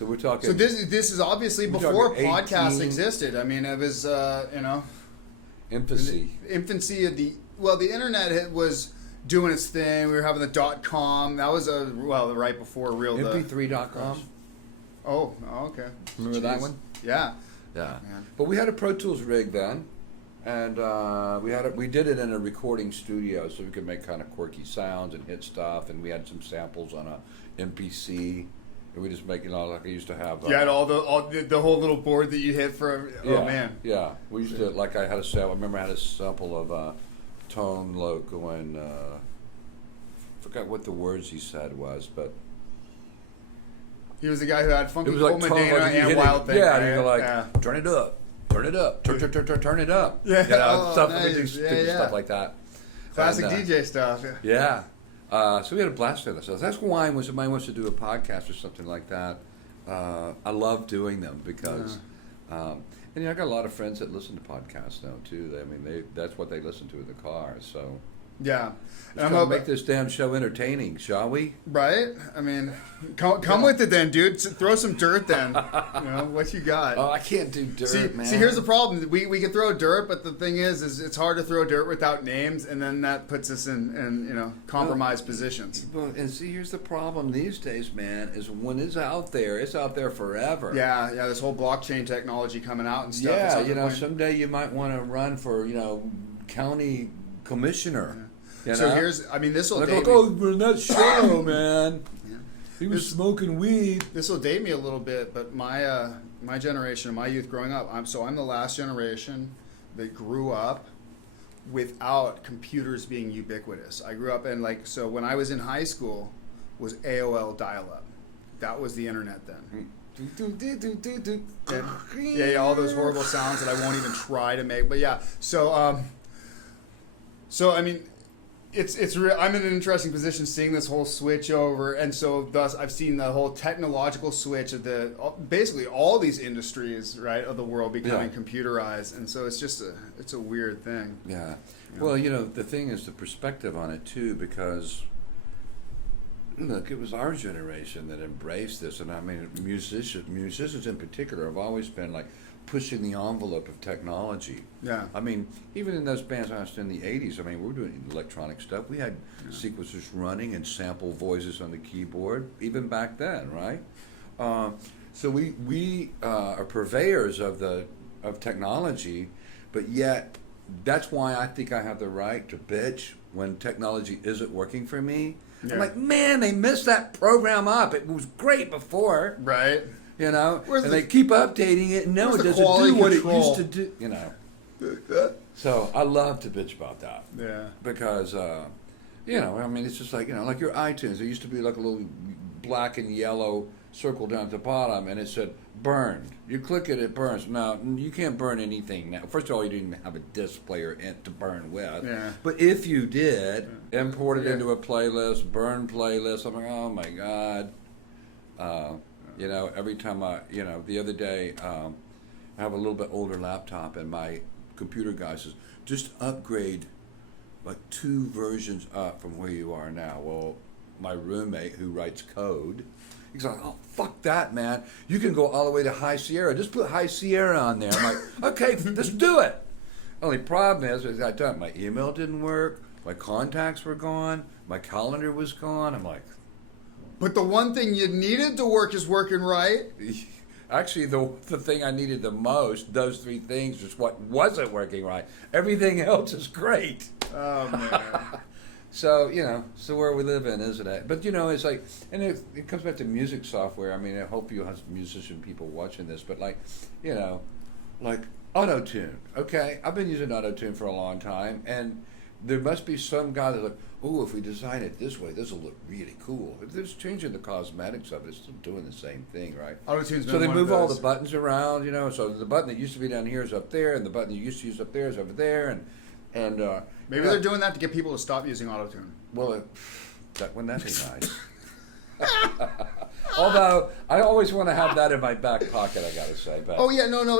we're talking. So this is obviously before podcasts existed. I mean, it was infancy. Infancy of the internet was doing its thing. We were having the .com. That was right before real MP3.com. Oh, okay. Remember that one? Yeah. Yeah. Man. But we had a Pro Tools rig then, and we did it in a recording studio, so we could make kind of quirky sounds and hit stuff, and we had some samples on a MPC. And we just making all like I used to have. You had all the whole little board that you hit for. Oh man. Yeah, we used to I had a sample. I remember I had a sample of Tone Loc going. Forgot what the words he said was, but he was the guy who had Funky like Medina and Wild Thing. Yeah, and you go like, turn it up, turn it up, turn it up. Yeah, stuff, nice. stupid stuff like that. Classic DJ stuff. Yeah. So we had a blast with ourselves. That's why if somebody wants to do a podcast or something like that, I love doing them because, and I got a lot of friends that listen to podcasts now too. I mean, that's what they listen to in the car. So Yeah. Let's try to make this damn show entertaining, shall we? Right? I mean, come with it then, dude. Throw some dirt then. You know, what you got? Oh, I can't do dirt, man. See, here's the problem. We can throw dirt, but the thing is it's hard to throw dirt without names, and then that puts us in you know, compromised positions. And see, here's the problem these days, man, is when it's out there forever. Yeah, this whole blockchain technology coming out and stuff. Yeah, you know, someday you might want to run for, you know, county commissioner. Yeah. You So know? this will like, date me. oh, we're in that show, man. Yeah. He was smoking weed. This will date me a little bit, but my generation, my youth growing up, I'm the last generation that grew up without computers being ubiquitous. I grew up in so when I was in high school was AOL dial-up. That was the internet then. Yeah, all those horrible sounds that I won't even try to make. But yeah, so I mean, it's real. I'm in an interesting position seeing this whole switch over, and so thus I've seen the whole technological switch of basically all these industries, right, of the world becoming computerized, and so it's a weird thing. Yeah. Well, you know, the thing is the perspective on it too, because look, it was our generation that embraced this, and I mean, musicians in particular have always been like pushing the envelope of technology. Yeah. I mean, even in those bands I was in the 80s, I mean, we were doing electronic stuff. We had sequencers running and sample voices on the keyboard, even back then, right? So we are purveyors of technology, but yet that's why I think I have the right to bitch when technology isn't working for me. Yeah. I'm like, man, they messed that program up. It was great before. Right. You know, they keep updating it, and no, it doesn't do what it used to do. You know, so I love to bitch about that. Yeah, because you know, I mean, it's just like, you know, like your iTunes. There used to be like a little black and yellow circle down at the bottom, and it said "burned." You click it, it burns. Now you can't burn anything now. First of all, you didn't have a disc player to burn with. Yeah. But if you did, import it into a playlist, burn playlist. I'm like, oh my god. You know, every time the other day, I have a little bit older laptop, and my computer guy says, just upgrade like 2 versions up from where you are now. Well, my roommate who writes code, he's like, oh, fuck that, man. You can go all the way to High Sierra. Just put High Sierra on there. I'm like, okay, let's do it. Only problem is I thought my email didn't work, my contacts were gone, my calendar was gone. I'm like, but the one thing you needed to work is working right. Actually, the thing I needed the most, those 3 things, is what wasn't working right. Everything else is great. Oh, man. So, you know, so where we live in, isn't it? But, you know, it's like, and it comes back to music software. I mean, I hope you have some musician people watching this, but like, you know, like auto-tune. Okay, I've been using auto-tune for a long time, and there must be some guy that's like, oh, if we design it this way, this will look really cool. If there's changing the cosmetics of it, it's still doing the same thing, right? Auto-tune's been so they one move of all those. the buttons around, you know. So the button that used to be down here is up there, and the button you used to use up there is over there, and maybe they're doing that to get people to stop using auto-tune. Well, wouldn't that be nice? Although I always want to have that in my back pocket, I gotta say. But oh yeah, no,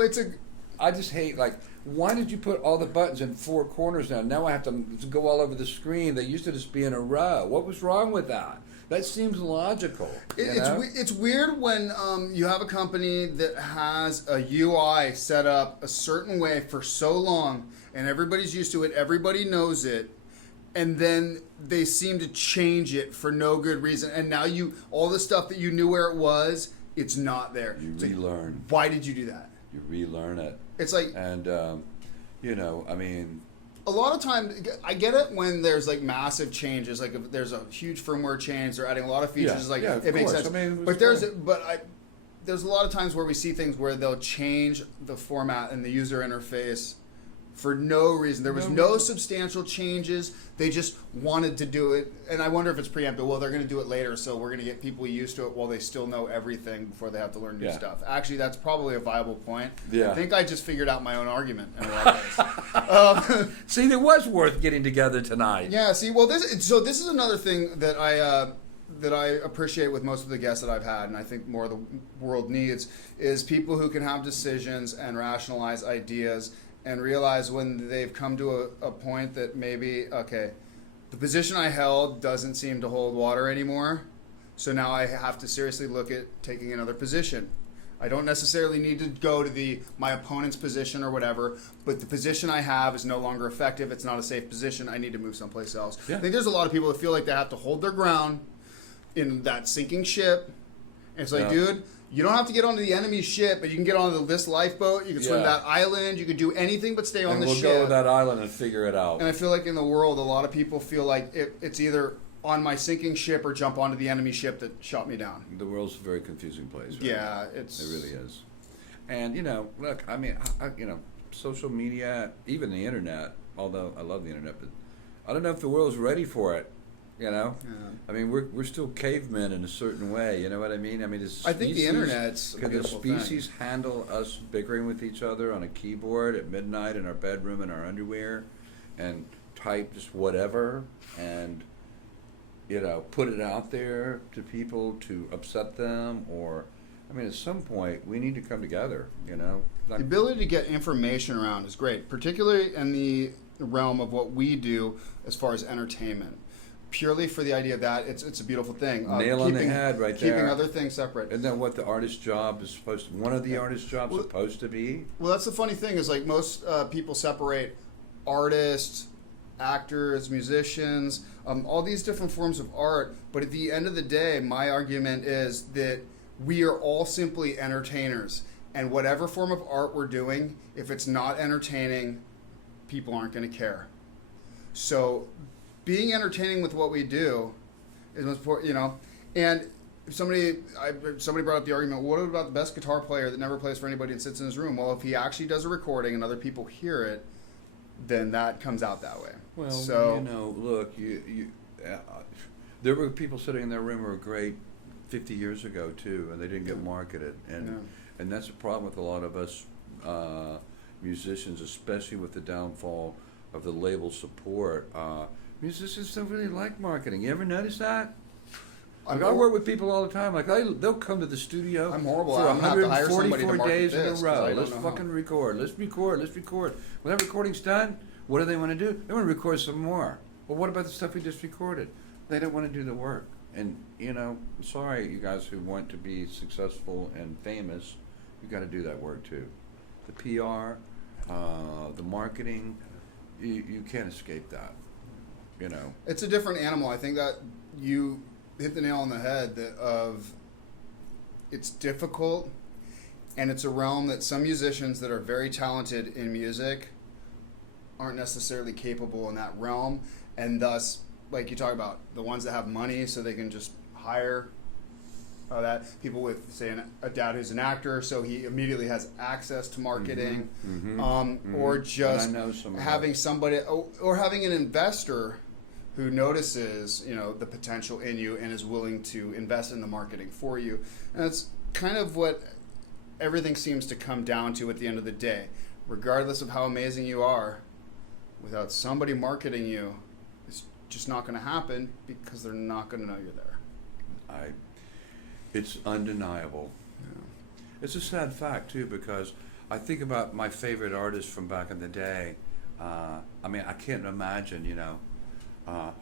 I just hate, like, why did you put all the buttons in 4 corners now? Now I have to go all over the screen. They used to just be in a row. What was wrong with that? That seems logical. It's weird when you have a company that has a UI set up a certain way for so long, and everybody's used to it, everybody knows it, and then they seem to change it for no good reason. And now all the stuff that you knew where it was, it's not there. You it's relearn. Like, why did you do that? You relearn it. It's like, and you know, I mean, a lot of times I get it when there's like massive changes, like if there's a huge firmware change, they're adding a lot of features. It makes sense. I mean, but there's a lot of times where we see things where they'll change the format and the user interface for no reason. There was no substantial changes. They just wanted to do it. And I wonder if it's preemptive. Well, they're going to do it later, so we're going to get people used to it while they still know everything before they have to learn new stuff. Actually, that's probably a viable point. Yeah. I think I just figured out my own argument in a lot of ways. See, it was worth getting together tonight. Yeah, see, well, this is another thing that I appreciate with most of the guests that I've had, and I think more the world needs, is people who can have decisions and rationalize ideas and realize when they've come to a point that maybe, okay, the position I held doesn't seem to hold water anymore. So now I have to seriously look at taking another position. I don't necessarily need to go to my opponent's position or whatever, but the position I have is no longer effective. It's not a safe position. I need to move someplace else. Yeah. I think there's a lot of people that feel like they have to hold their ground in that sinking ship. And it's like, dude, you don't have to get onto the enemy ship, but you can get onto this lifeboat. You can swim that island. You can do anything but stay on the ship. We'll go to that island and figure it out. And I feel like in the world, a lot of people feel like it's either on my sinking ship or jump onto the enemy ship that shot me down. The world's a very confusing place. Right? Yeah, it really is. And look, I mean, social media, even the internet. Although I love the internet, but I don't know if the world's ready for it. Yeah. I mean, we're still cavemen in a certain way. You know what I mean? I mean, I think the internet's could the species handle us bickering with each other on a keyboard at midnight in our bedroom in our underwear, and type just whatever and put it out there to people to upset them? Or, I mean, at some point we need to come together. The ability to get information around is great, particularly in the realm of what we do as far as entertainment. Purely for the idea that it's a beautiful thing. Nail on the head right there. Keeping other things separate. Isn't that what the artist's job is supposed to, one of the artist's jobs supposed to be? Well, that's the funny thing is like most people separate artists, actors, musicians, all these different forms of art. But at the end of the day, my argument is that we are all simply entertainers. And whatever form of art we're doing, if it's not entertaining, people aren't going to care. So being entertaining with what we do is most important, and if somebody brought up the argument, what about the best guitar player that never plays for anybody and sits in his room? Well, if he actually does a recording and other people hear it, then that comes out that way. Well, so, look, there were people sitting in their room who were great 50 years ago too, and they didn't get marketed, and that's a problem with a lot of us musicians, especially with the downfall of the label support. Musicians don't really like marketing. You ever notice that? Like I work with people all the time. Like they'll come to the studio. I'm horrible. For I'm gonna have to hire somebody to 144 market days in a this, row. Let's fucking record. Let's record. When that recording's done, what do they want to do? They want to record some more. Well, what about the stuff we just recorded? They don't want to do the work. And I'm sorry, you guys who want to be successful and famous, you got to do that work too. The PR, the marketing, you can't escape that. It's a different animal. I think that you hit the nail on the head it's difficult, and it's a realm that some musicians that are very talented in music aren't necessarily capable in that realm, and thus, like you talk about, the ones that have money so they can just hire that people with, say, a dad who's an actor, so he immediately has access to marketing, or just having somebody, or having an investor who notices, the potential in you and is willing to invest in the marketing for you. And that's kind of what everything seems to come down to at the end of the day. Regardless of how amazing you are, without somebody marketing you, it's just not going to happen because they're not going to know you're there. It's undeniable. Yeah. It's a sad fact, too, because I think about my favorite artists from back in the day. I mean, I can't imagine,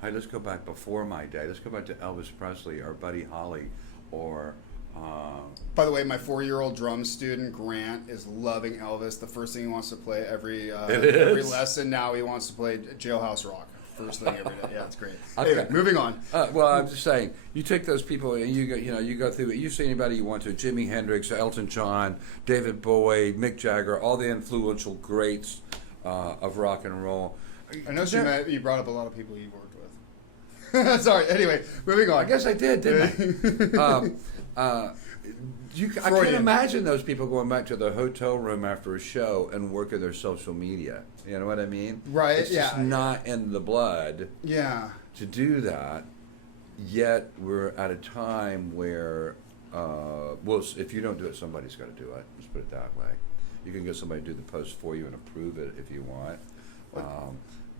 hey, let's go back before my day. Let's go back to Elvis Presley or Buddy Holly or... By the way, my 4-year-old drum student, Grant, is loving Elvis. The first thing he wants to play every lesson now, he wants to play Jailhouse Rock. First thing every day. Yeah, it's great. Okay. Anyway, moving on. Well, I'm just saying, you take those people and you go through it. You see anybody you want to: Jimi Hendrix, Elton John, David Bowie, Mick Jagger, all the influential greats of rock and roll. I know you brought up a lot of people you've worked with. Sorry. Anyway, moving on. I guess I did, didn't I? I can't imagine those people going back to their hotel room after a show and working their social media. You know what I mean? Right. It's just not in the blood. Yeah. To do that, yet we're at a time where, if you don't do it, somebody's got to do it. Let's put it that way. You can get somebody to do the post for you and approve it if you want.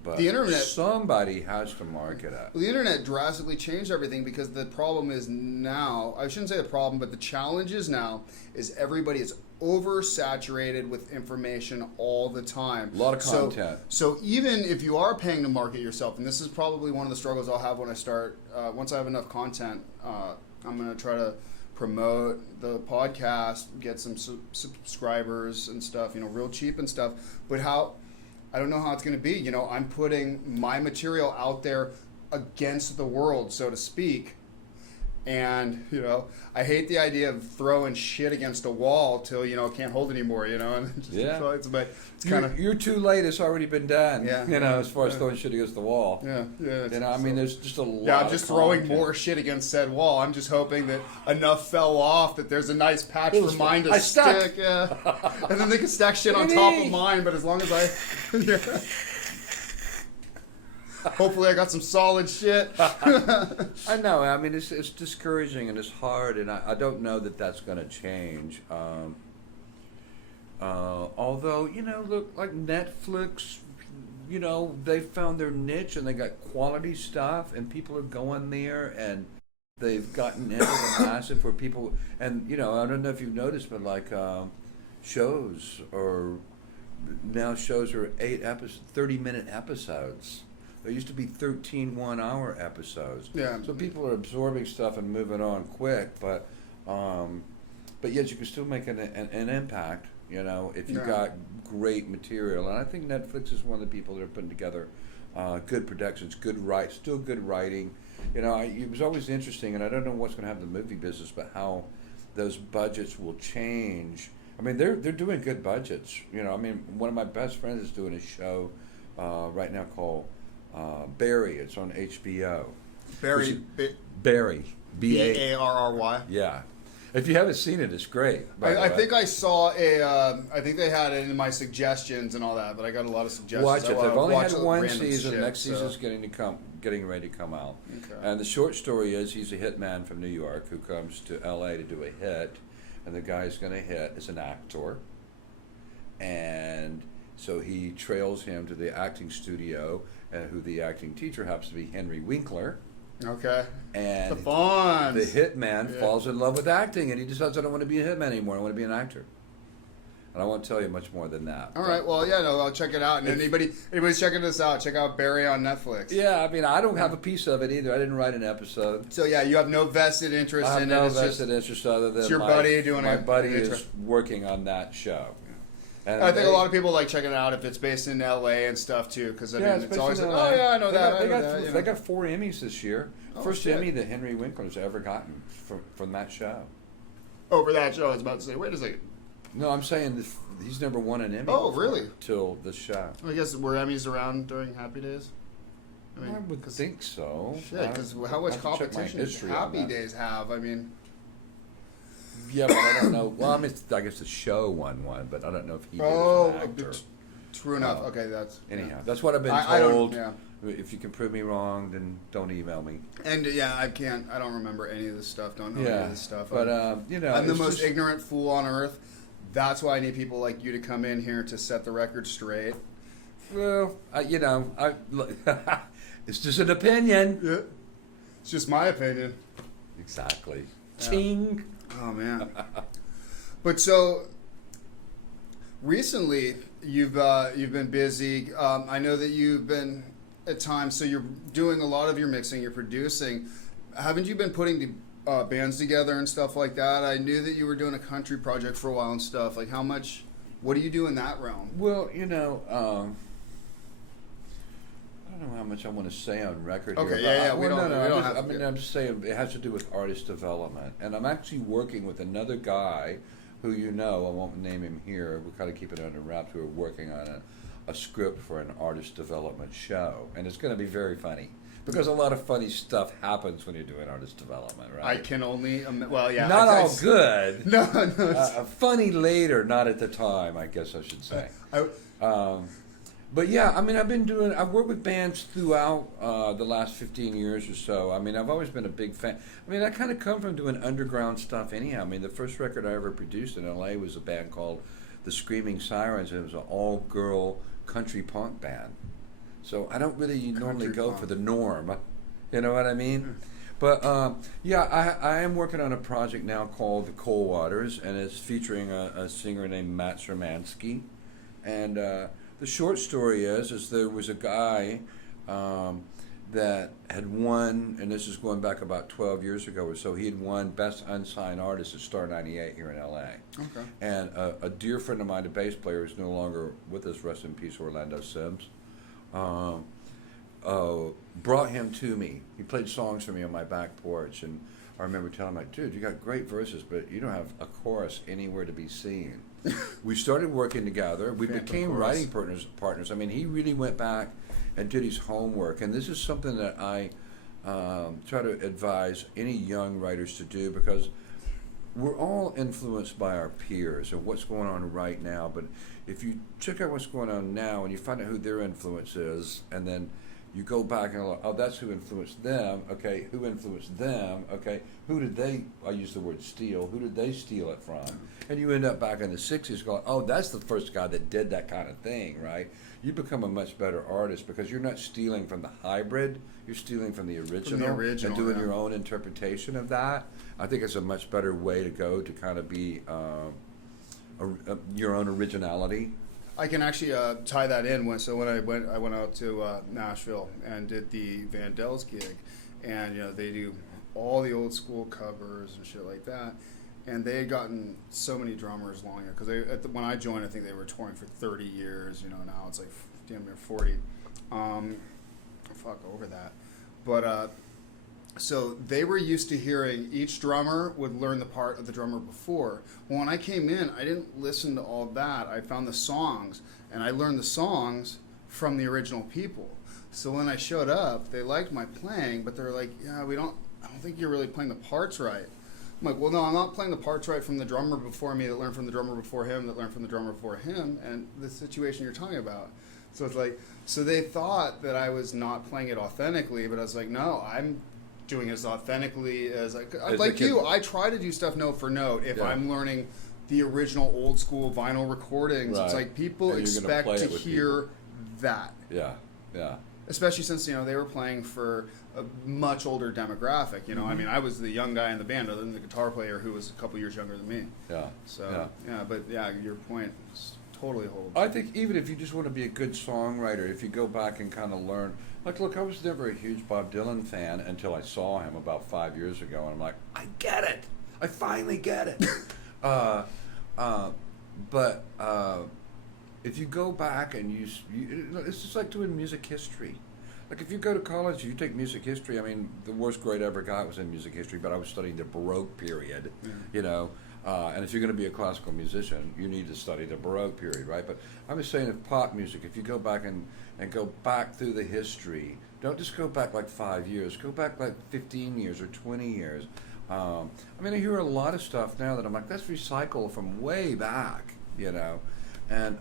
But the internet, somebody has to market it. the internet drastically changed everything because the problem is now, I shouldn't say the problem, but the challenge is now is everybody is oversaturated with information all the time. A lot of content. So even if you are paying to market yourself, and this is probably one of the struggles I'll have when I start, once I have enough content, I'm going to try to promote the podcast, get some subscribers and stuff, real cheap and stuff. But I don't know how it's going to be. I'm putting my material out there against the world, so to speak. And, I hate the idea of throwing shit against a wall till, it can't hold anymore, and it's kind of... You're too late. It's already been done, yeah, as far as throwing shit against the wall. Yeah. There's just a lot. Yeah, I'm just throwing content. more shit against said wall. I'm just hoping that enough fell off that there's a nice patch for mine to stick. Yeah. And then they can stack shit on top of mine, but as long as I... Yeah. Hopefully I got some solid shit. I know. I mean, it's discouraging and it's hard, and I don't know that that's going to change. Although, look, like Netflix, they found their niche and they got quality stuff, and people are going there, and they've gotten into the massive where people, and, I don't know if you've noticed, but like shows are 30-minute episodes. There used to be 13 one-hour episodes. Yeah. So people are absorbing stuff and moving on quick, but yet you can still make an impact, if you've got great material. And I think Netflix is one of the people that are putting together good productions, good writing. It was always interesting, and I don't know what's going to happen in the movie business, but how those budgets will change. I mean, they're doing good budgets. One of my best friends is doing a show right now called Barry. It's on HBO. Barry. Barry. Yeah. If you haven't seen it, it's great. I think I saw I think they had it in my suggestions and all that, but I got a lot of suggestions. Watch it. They've only had one random season. shit, Next season's getting ready to come out. Okay. And the short story is he's a hitman from New York who comes to LA to do a hit, and the guy's going to hit is an actor. And so he trails him to the acting studio, who the acting teacher happens to be Henry Winkler. Okay. And the hitman falls in love with acting, and he decides, I don't want to be a hitman anymore. I want to be an actor. And I won't tell you much more than that. All right. Well, I'll check it out. And anybody's checking this out, check out Barry on Netflix. Yeah, I don't have a piece of it either. I didn't write an episode. So you have no vested interest in it. No vested interest other than it's your buddy doing my buddy is working on that show. And I think a lot of people like checking it out if it's based in LA and stuff too, because it's always like, oh yeah, I know that. They got 4 Emmys this year. First shit. Emmy that Henry Winkler's ever gotten from that show. Over that show, I was about to say, wait a second. No, I'm saying he's never won an Emmy. Oh, really? Till the show. I guess were Emmys around during Happy Days? I would think so. Shit, because how much competition does Happy Days have? Yeah, but I don't know. Well, I guess the show won one, but I don't know if he was an actor. True enough. Okay, that's... Anyhow, that's what I've been told. If you can prove me wrong, then don't email me. And I don't remember any of this stuff. Don't know any of this stuff. But, I'm the most ignorant fool on earth. That's why I need people like you to come in here to set the record straight. Well, it's just an opinion. Yeah. It's just my opinion. Exactly. Yeah. Ting. Oh, man. But so, recently, you've been busy. I know that you've been, at times, so you're doing a lot of your mixing, you're producing. Haven't you been putting bands together and stuff like that? I knew that you were doing a country project for a while and stuff. Like, what do you do in that realm? Well, I don't know how much I want to say on record here. Okay, I'm just saying it has to do with artist development. And I'm actually working with another guy who I won't name him here, we'll kind of keep it under wraps, who are working on a script for an artist development show. And it's going to be very funny. Because a lot of funny stuff happens when you're doing artist development, right? I can only... Not all good. No. Funny later, not at the time, I guess I should say. But yeah, I've worked with bands throughout the last 15 years or so. I've always been a big fan. I kind of come from doing underground stuff anyhow. The first record I ever produced in LA was a band called the Screamin Sirens. It was an all-girl country punk band. So I don't really normally Country go pop. for the norm. You know what I mean? But I am working on a project now called The Cold Waters, and it's featuring a singer named Matt Shermansky. And the short story is there was a guy that had won, and this is going back about 12 years ago or so, he had won Best Unsigned Artist at Star 98 here in LA. Okay. And a dear friend of mine, a bass player who's no longer with us, rest in peace, Orlando Sims, brought him to me. He played songs for me on my back porch, and I remember telling him, like, dude, you got great verses, but you don't have a chorus anywhere to be seen. We started working together. We became writing partners. I mean, he really went back and did his homework, and this is something that I try to advise any young writers to do, because we're all influenced by our peers and what's going on right now. But if you check out what's going on now and you find out who their influence is, and then you go back and like, oh, that's who influenced them. Okay, who influenced them? Okay, who did they? I use the word steal. Who did they steal it from? And you end up back in the '60s going, oh, that's the first guy that did that kind of thing, right? You become a much better artist because you're not stealing from the hybrid. You're stealing from the original, and doing your own interpretation of that. I think it's a much better way to go to kind of be your own originality. I can actually tie that in. When I went out to Nashville and did the Vandel's gig, and they do all the old school covers and shit like that. And they had gotten so many drummers long ago, because when I joined, I think they were touring for 30 years. Now it's like damn near 40. Fuck over that. But so they were used to hearing each drummer would learn the part of the drummer before. Well, when I came in, I didn't listen to all that. I found the songs, and I learned the songs from the original people. So when I showed up, they liked my playing, but they're like, yeah, I don't think you're really playing the parts right. I'm like, well, no, I'm not playing the parts right from the drummer before me that learned from the drummer before him that learned from the drummer before him, and the situation you're talking about. So it's like, so they thought that I was not playing it authentically, but I was like, no, I'm doing it as authentically as like you. I try to do stuff note for note if I'm learning the original old school vinyl recordings. Right. It's like people expect to hear that. Yeah, yeah. Especially since they were playing for a much older demographic. Mm-hmm. I mean, I was the young guy in the band, other than the guitar player who was a couple years younger than me. Yeah. So but your point totally holds. I think even if you just want to be a good songwriter, if you go back and kind of learn, like, look, I was never a huge Bob Dylan fan until I saw him about 5 years ago, and I'm like, I get it. I finally get it. But if you go back and you it's just like doing music history. Like, if you go to college, you take music history. I mean, the worst grade I ever got was in music history, but I was studying the Baroque period, and if you're going to be a classical musician, you need to study the Baroque period, right? But I'm just saying, if pop music, if you go back and go back through the history, don't just go back like 5 years, go back like 15 years or 20 years. I mean, I hear a lot of stuff now that I'm like, that's recycled from way back, and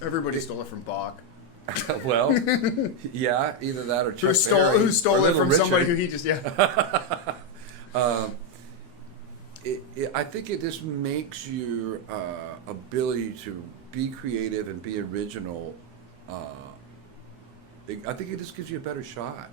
everybody stole it from Bach. Well, yeah, either that or Chuck Berry. Who stole it from Richard. somebody who he just, I think it just makes your ability to be creative and be original. I think it just gives you a better shot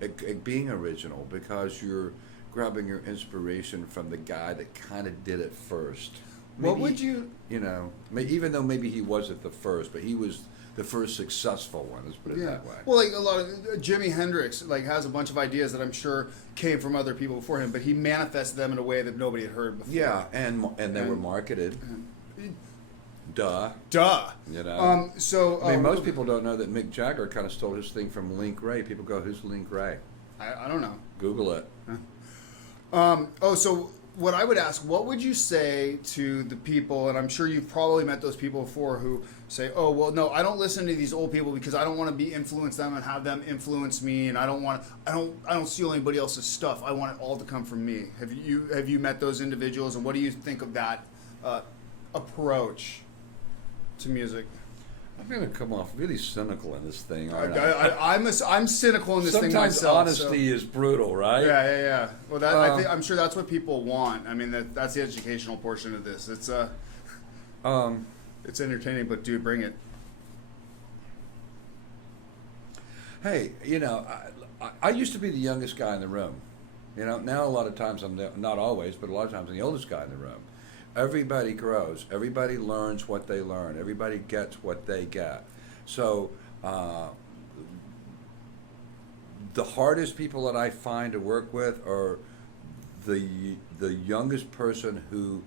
at being original, because you're grabbing your inspiration from the guy that kind of did it first. Maybe, what would you... even though maybe he wasn't the first, but he was the first successful one, let's put it that way. Well, like a lot of Jimi Hendrix has a bunch of ideas that I'm sure came from other people before him, but he manifested them in a way that nobody had heard before. Yeah, and they were marketed. Duh. So I mean, most people don't know that Mick Jagger kind of stole his thing from Link Ray. People go, who's Link Ray? I don't know. Google it. So what I would ask, what would you say to the people, and I'm sure you've probably met those people before, who say, oh, well, no, I don't listen to these old people because I don't want to be influence them and have them influence me, and I don't steal anybody else's stuff. I want it all to come from me. Have you met those individuals, and what do you think of that approach to music? I'm going to come off really cynical in this thing, aren't I'm cynical in this thing myself. Sometimes honesty is brutal, right? Yeah. Well, I'm sure that's what people want. I mean, that's the educational portion of this. It's it's entertaining, but dude, bring it. Hey, I used to be the youngest guy in the room. Now a lot of times not always, but a lot of times I'm the oldest guy in the room. Everybody grows. Everybody learns what they learn. Everybody gets what they get. So the hardest people that I find to work with are the youngest person who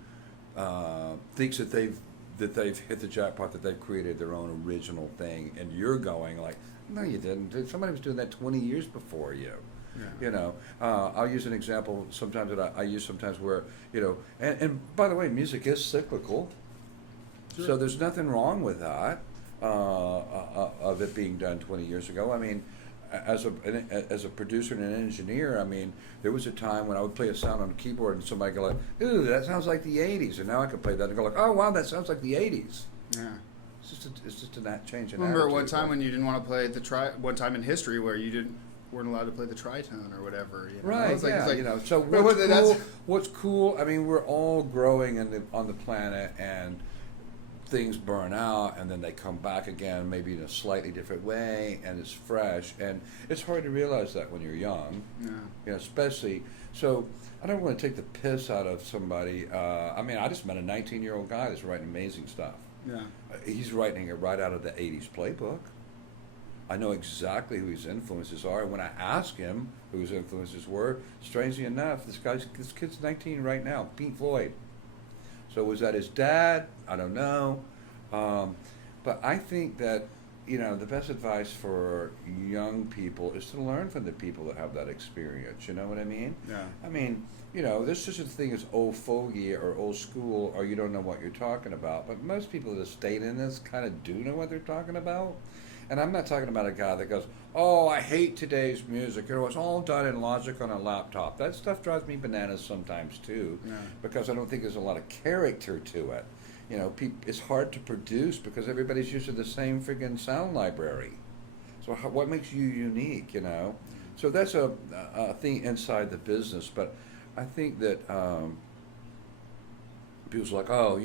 thinks that they've hit the jackpot, that they've created their own original thing, and you're going like, no, you didn't. Somebody was doing that 20 years before you. Yeah. I'll use an example sometimes that I use sometimes where, and by the way, music is cyclical. Sure. So there's nothing wrong with that, of it being done 20 years ago. I mean, as a producer and an engineer, I mean, there was a time when I would play a sound on a keyboard and somebody go like, ooh, that sounds like the 80s. And now I can play that and go like, oh, wow, that sounds like the 80s. Yeah. It's just a change in Remember attitude, one time when you didn't want to play one time in history where you weren't allowed to play the tritone or whatever. Right, it's like, yeah, it's like, so what's cool, I mean, we're all growing on the planet, and things burn out and then they come back again, maybe in a slightly different way, and it's fresh, and it's hard to realize that when you're young. Yeah. Especially, so I don't want to take the piss out of somebody. I mean, I just met a 19-year-old guy that's writing amazing stuff. Yeah. He's writing it right out of the 80s playbook. I know exactly who his influences are. When I ask him who his influences were, strangely enough, this kid's 19 right now, Pink Floyd. So was that his dad? I don't know. But I think that, the best advice for young people is to learn from the people that have that experience. You know what I mean? Yeah. I mean, there's such a thing as old fogey or old school, or you don't know what you're talking about. But most people that have stayed in this kind of do know what they're talking about. And I'm not talking about a guy that goes, oh, I hate today's music. It's all done in Logic on a laptop. That stuff drives me bananas sometimes too, because I don't think there's a lot of character to it. It's hard to produce because everybody's using the same friggin' sound library. So what makes you unique, So that's a thing inside the business. But I think that people's like, oh,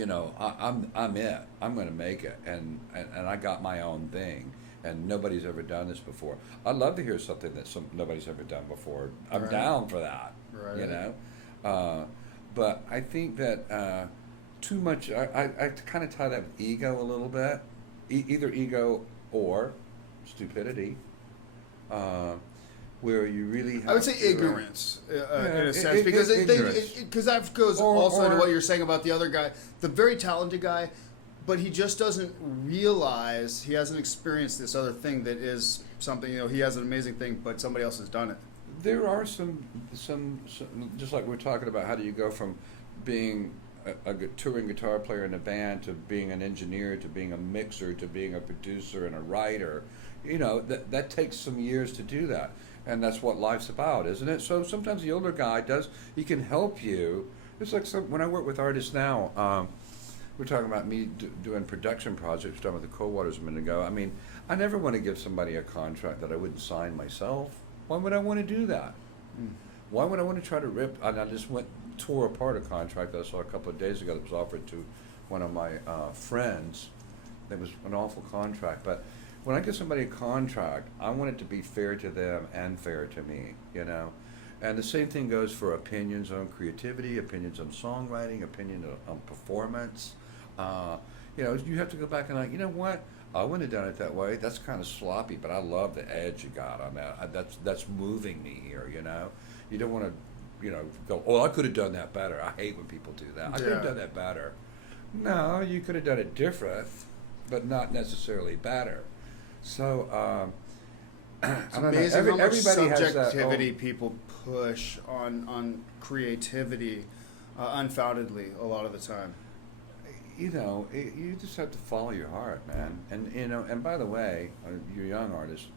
I'm it. I'm going to make it, and I got my own thing. And nobody's ever done this before. I'd love to hear something that nobody's ever done before. I'm down for that, But I think that too much, I kind of tie that with ego a little bit. Either ego or stupidity, where you really have I would say ignorance, in a sense, because that goes also to what you're saying about the other guy, the very talented guy, but he just doesn't realize he hasn't experienced this other thing that is something, he has an amazing thing, but somebody else has done it. There are some just like we're talking about, how do you go from being a touring guitar player in a band to being an engineer to being a mixer to being a producer and a writer. That takes some years to do that, and that's what life's about, isn't it? So sometimes the older guy he can help you. It's like when I work with artists now, we're talking about me doing production projects done with the Coldwaters a minute ago. I mean, I never want to give somebody a contract that I wouldn't sign myself. Why would I want to do that? Why would I want to try to rip? And I just tore apart a contract that I saw a couple of days ago that was offered to one of my friends. It was an awful contract. But when I give somebody a contract, I want it to be fair to them and fair to me, And the same thing goes for opinions on creativity, opinions on songwriting, opinion on performance. You have to go back and like, you know what? I wouldn't have done it that way. That's kind of sloppy, but I love the edge you got on that. That's moving me here. You don't want to, go, oh, I could have done that better. I hate when people do that. I could have done that better. No, you could have done it different, but not necessarily better. So. It's amazing how much subjectivity people push on creativity unfoundedly a lot of the time. You just have to follow your heart, man. And and by the way, you're a young artist,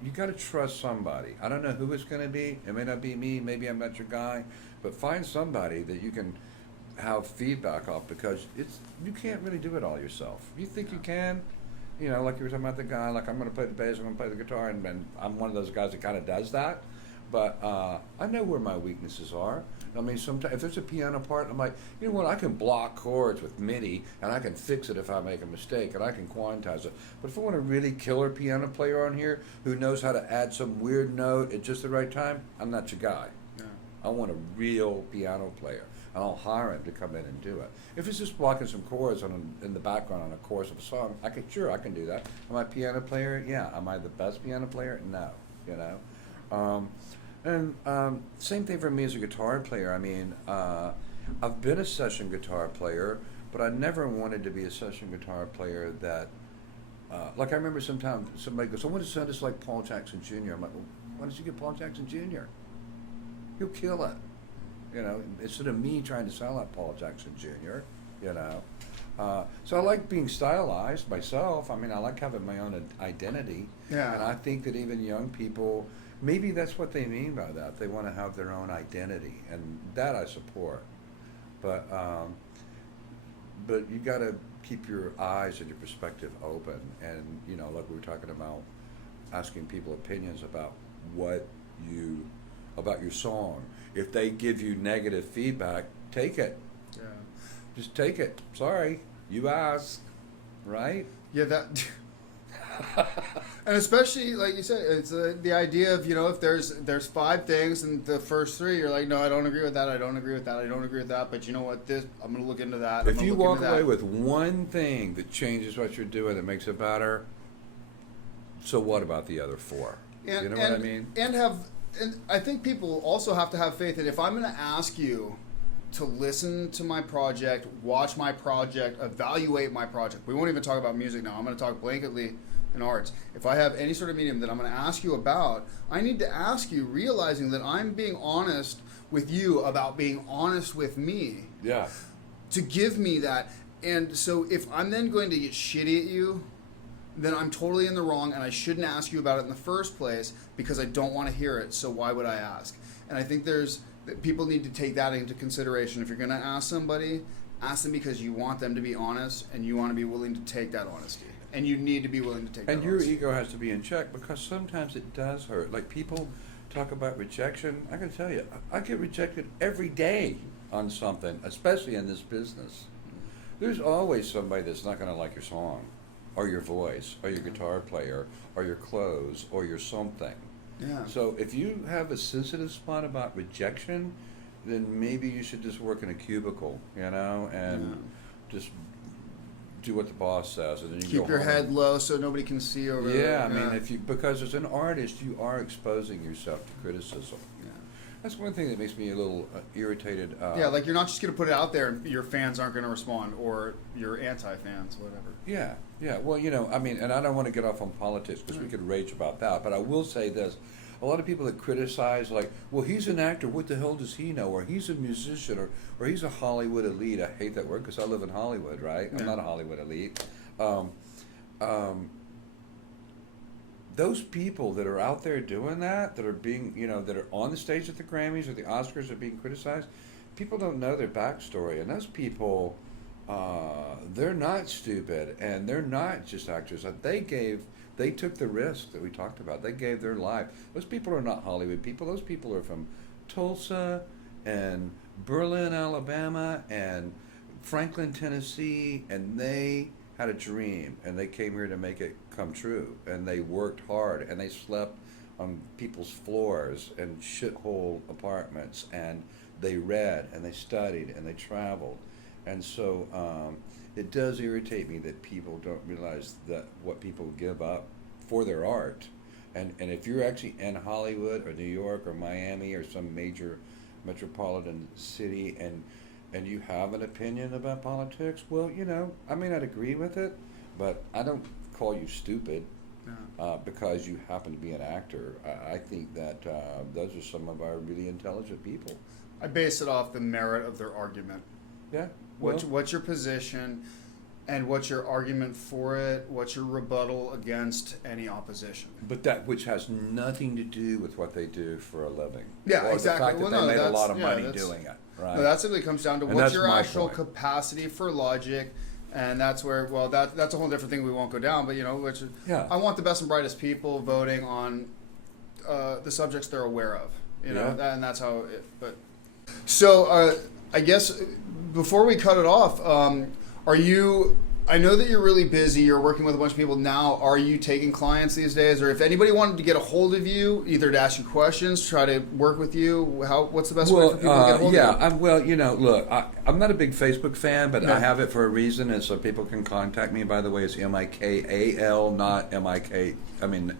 you got to trust somebody. I don't know who it's going to be. It may not be me. Maybe I'm not your guy, but find somebody that you can have feedback off, because you can't really do it all yourself. You think you can. Like you were talking about the guy, like I'm going to play the bass, I'm going to play the guitar, and I'm one of those guys that kind of does that. But I know where my weaknesses are. I mean, sometimes if there's a piano part, I'm like, you know what? I can block chords with MIDI, and I can fix it if I make a mistake, and I can quantize it. But if I want a really killer piano player on here who knows how to add some weird note at just the right time, I'm not your guy. Yeah. I want a real piano player, and I'll hire him to come in and do it. If it's just blocking some chords in the background on a chorus of a song, I can do that. Am I a piano player? Yeah. Am I the best piano player? No. You know. And same thing for me as a guitar player. I mean, I've been a session guitar player, but I never wanted to be a session guitar player that, like I remember sometimes somebody goes, I want to sound just like Paul Jackson Jr. I'm like, well, why don't you get Paul Jackson Jr.? He'll kill it. You know, instead of me trying to sound like Paul Jackson Jr., you know. So I like being stylized myself. I mean, I like having my own identity. Yeah. And I think that even young people, maybe that's what they mean by that. They want to have their own identity, and that I support. But you got to keep your eyes and your perspective open, and you know, like we were talking about, asking people opinions about about your song. If they give you negative feedback, take it. Yeah. Just take it. Sorry, you asked, right? Yeah, that. And especially, like you said, it's the idea of, you know, if there's 5 things and the first 3 you're like, no, I don't agree with that, I don't agree with that, I don't agree with that, but you know what, I'm going to look into that. If you walk away with one thing that changes what you're doing, that makes it better, so what about the other 4? And, you know what I mean? And I think people also have to have faith that if I'm going to ask you to listen to my project, watch my project, evaluate my project, we won't even talk about music now, I'm going to talk blanketly in arts. If I have any sort of medium that I'm going to ask you about, I need to ask you realizing that I'm being honest with you about being honest with me. Yeah. To give me that. And so if I'm then going to get shitty at you, then I'm totally in the wrong and I shouldn't ask you about it in the first place because I don't want to hear it, so why would I ask? And I think people need to take that into consideration. If you're going to ask somebody, ask them because you want them to be honest and you want to be willing to take that honesty. And you need to be willing to take that. And your ego has to be in check, because sometimes it does hurt. Like, people talk about rejection. I can tell you, I get rejected every day on something, especially in this business. There's always somebody that's not going to like your song, or your voice, or your guitar player, or your clothes, or your something. Yeah. So if you have a sensitive spot about rejection, then maybe you should just work in a cubicle, you know, and just do what the boss says, and then you keep your head low so nobody can see over there. Yeah, I mean, because as an artist, you are exposing yourself to criticism. Yeah. That's one thing that makes me a little irritated. Yeah, like you're not just going to put it out there and your fans aren't going to respond, or your anti-fans, whatever. Yeah, yeah. Well, you know, I mean, and I don't want to get off on politics because we could rage about that, but I will say this. A lot of people that criticize, like, well, he's an actor, what the hell does he know? Or he's a musician, or he's a Hollywood elite. I hate that word because I live in Hollywood, right? I'm not a Hollywood elite. Those people that are out there doing that are being, you know, that are on the stage at the Grammys or the Oscars are being criticized, people don't know their backstory. And those people, they're not stupid, and they're not just actors. They took the risk that we talked about. They gave their life. Those people are not Hollywood people. Those people are from Tulsa and Berlin, Alabama, and Franklin, Tennessee, and they had a dream, and they came here to make it come true. And they worked hard, and they slept on people's floors and shithole apartments, and they read, and they studied, and they traveled. And so it does irritate me that people don't realize that what people give up for their art. And if you're actually in Hollywood or New York or Miami or some major metropolitan city and you have an opinion about politics, well, you know, I may not agree with it, but I don't call you stupid because you happen to be an actor. I think that those are some of our really intelligent people. I base it off the merit of their argument. Yeah. What's your position, and what's your argument for it? What's your rebuttal against any opposition? But that which has nothing to do with what they do for a living. Yeah, or exactly. The fact that they made a lot of money doing it. Right. No, that simply comes down to and what's your actual point. capacity for logic, and that's where that's a whole different thing we won't go down. But you know, I want the best and brightest people voting on the subjects they're aware of, you know, Yeah. and that's how. So I guess before we cut it off, are you? I know that you're really busy. You're working with a bunch of people now. Are you taking clients these days, or if anybody wanted to get a hold of you, either to ask you questions, try to work with you, what's the best way for people to get a hold of you? Look, I'm not a big Facebook fan, but I have it for a reason, and so people can contact me. By the way, it's Mikal, not Michael, Reid.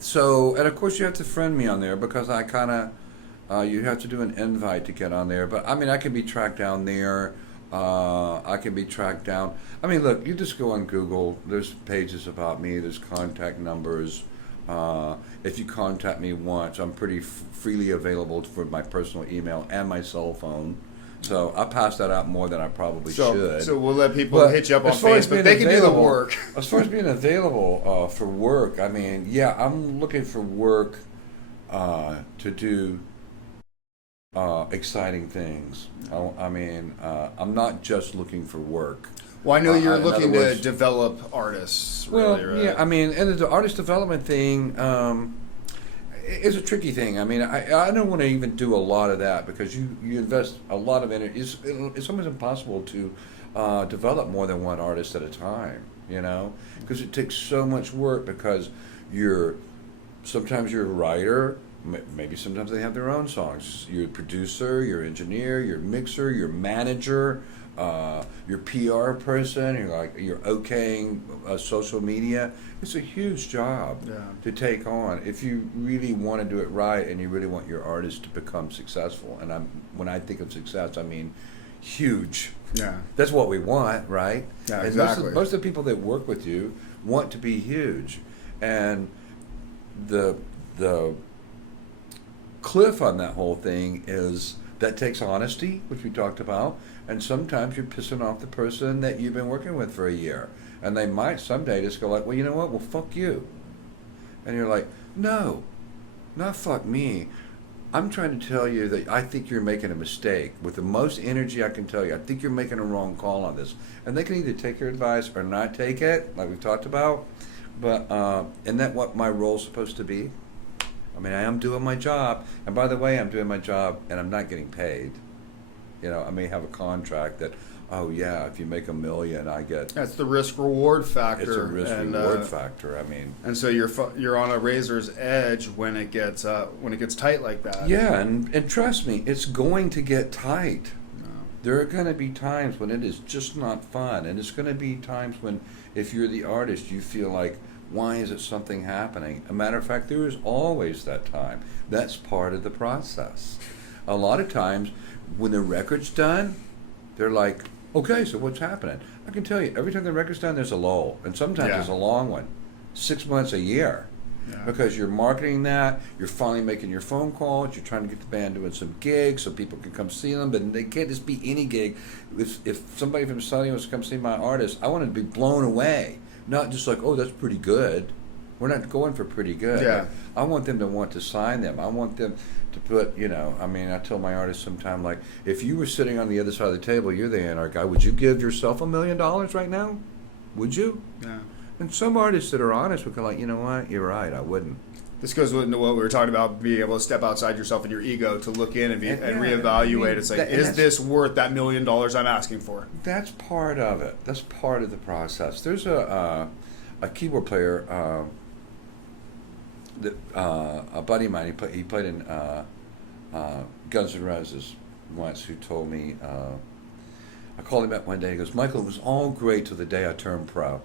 So, and of course, you have to friend me on there because I kind of. You have to do an invite to get on there. But, I mean, I can be tracked down there. I can be tracked down. I mean, look, you just go on Google. There's pages about me. There's contact numbers. If you contact me once, I'm pretty freely available for my personal email and my cell phone. So I pass that out more than I probably should. So we'll let people hit you up on Facebook. They can do the work. As far as being available for work, I mean, yeah, I'm looking for work to do exciting things. I'm not just looking for work. Well, I know you're looking to develop artists. Really, right? Yeah, I mean, and the artist development thing is a tricky thing. I mean, I don't want to even do a lot of that because you invest a lot of energy. It's almost impossible to develop more than one artist at a time, you know, because it takes so much work because sometimes you're a writer. Maybe sometimes they have their own songs. You're a producer, you're an engineer, you're a mixer, you're a manager, you're a PR person, you're okaying social media. It's a huge job to take on if you really want to do it right and you really want your artist to become successful. And when I think of success, I mean huge. Yeah. That's what we want, right? Yeah, and exactly. Most of the people that work with you want to be huge. And the cliff on that whole thing is that takes honesty, which we talked about, and sometimes you're pissing off the person that you've been working with for a year, and they might someday just go like, well, you know what, well, fuck you, and you're like, no, not fuck me. I'm trying to tell you that I think you're making a mistake. With the most energy I can tell you, I think you're making a wrong call on this, and they can either take your advice or not take it, like we've talked about. But isn't that what my role's supposed to be? I mean, I am doing my job, and by the way, I'm doing my job, and I'm not getting paid. You know, I may have a contract that, oh yeah, if you make $1 million, I get. That's the risk-reward factor. It's a risk-reward factor. I mean, and so you're on a razor's edge when it gets tight like that. Yeah, and trust me, it's going to get tight. No. There are going to be times when it is just not fun, and it's going to be times when, if you're the artist, you feel like, why is it something happening? A matter of fact, there is always that time. That's part of the process. A lot of times, when the record's done, they're like, okay, so what's happening? I can tell you, every time the record's done, there's a lull. And sometimes there's a long one. 6 months, a year. Yeah. Because you're marketing that, you're finally making your phone calls, you're trying to get the band doing some gigs so people can come see them, but they can't just be any gig. If somebody from Sony wants to come see my artist, I want to be blown away. Not just like, oh, that's pretty good. We're not going for pretty good. Yeah. Like, I want them to want to sign them. I want them to put, you know, I mean, I tell my artists sometime, like, if you were sitting on the other side of the table, you're the A&R guy, would you give yourself $1 million right now? Would you? Yeah. And some artists that are honest would go like, you know what, you're right, I wouldn't. This goes into what we were talking about, being able to step outside yourself and your ego to look in and reevaluate. I mean, it's like, is this worth that $1 million I'm asking for? That's part of it. That's part of the process. There's a keyboard player, a buddy of mine, he played in Guns N' Roses once, who told me, I called him up one day, he goes, Michael, it was all great till the day I turned pro.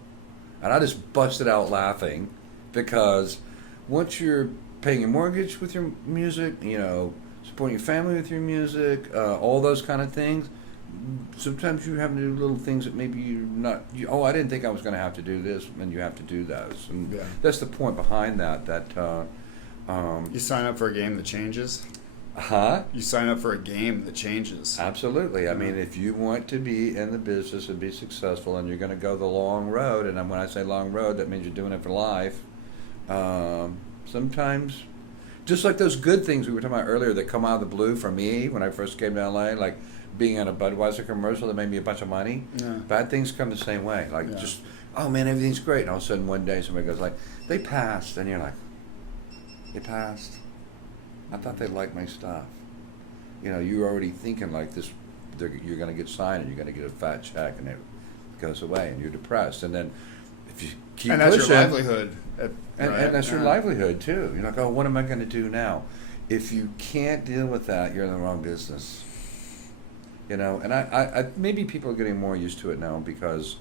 And I just busted out laughing because once you're paying your mortgage with your music, you know, supporting your family with your music, all those kind of things, sometimes you have to do little things that maybe you're not, I didn't think I was going to have to do this, and you have to do those. And that's the point behind that. You sign up for a game that changes? Huh? You sign up for a game that changes. Absolutely. I mean, if you want to be in the business and be successful and you're going to go the long road, and when I say long road, that means you're doing it for life, sometimes, just like those good things we were talking about earlier that come out of the blue for me when I first came to LA, like being in a Budweiser commercial that made me a bunch of money. Yeah. Bad things come the same way. Like Yeah. just, oh man, everything's great. And all of a sudden one day somebody goes like, they passed. And you're like, they passed? I thought they liked my stuff. You know, you're already thinking like this, you're going to get signed and you're going to get a fat check and it goes away and you're depressed. And then if you keep and that's pushing, your livelihood. and that's your livelihood too. You're like, oh, what am I going to do now? If you can't deal with that, you're in the wrong business. You know, and I maybe people are getting more used to it now because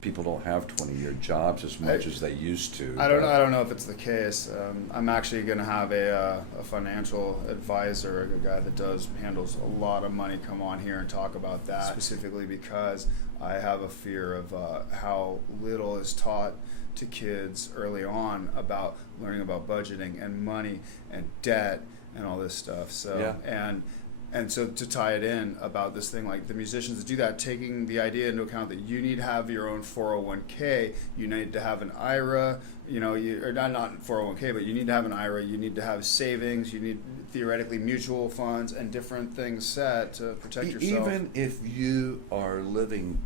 people don't have 20-year jobs as much as they used to. I don't know if it's the case. I'm actually going to have a financial advisor, a guy that handles a lot of money, come on here and talk about that specifically because I have a fear of how little is taught to kids early on about learning about budgeting and money and debt and all this stuff. So and so to tie it in about this thing, like the musicians that do that, taking the idea into account that you need to have your own 401k, you need to have an IRA, you know, or not 401k, but you need to have an IRA, you need to have savings, you need theoretically mutual funds and different things set to protect yourself. Even if you are living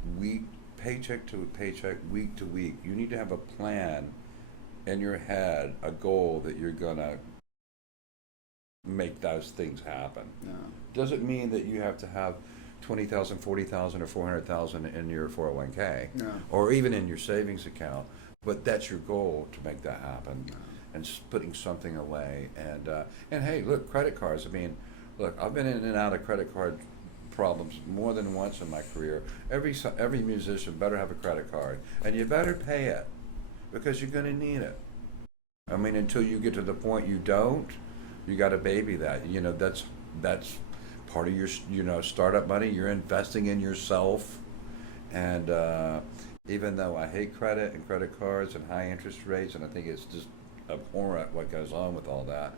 paycheck to paycheck, week to week, you need to have a plan in your head, a goal that you're gonna make those things happen. Yeah. Doesn't mean that you have to have 20,000, 40,000, or 400,000 in your 401k, or even in your savings account. But that's your goal to make that happen, and putting something away. And hey, look, credit cards. I mean, look, I've been in and out of credit card problems more than once in my career. Every musician better have a credit card, and you better pay it because you're going to need it. I mean, until you get to the point you don't, you got to baby that. You know, that's part of your startup money. You're investing in yourself, and even though I hate credit and credit cards and high interest rates, and I think it's just abhorrent what goes on with all that,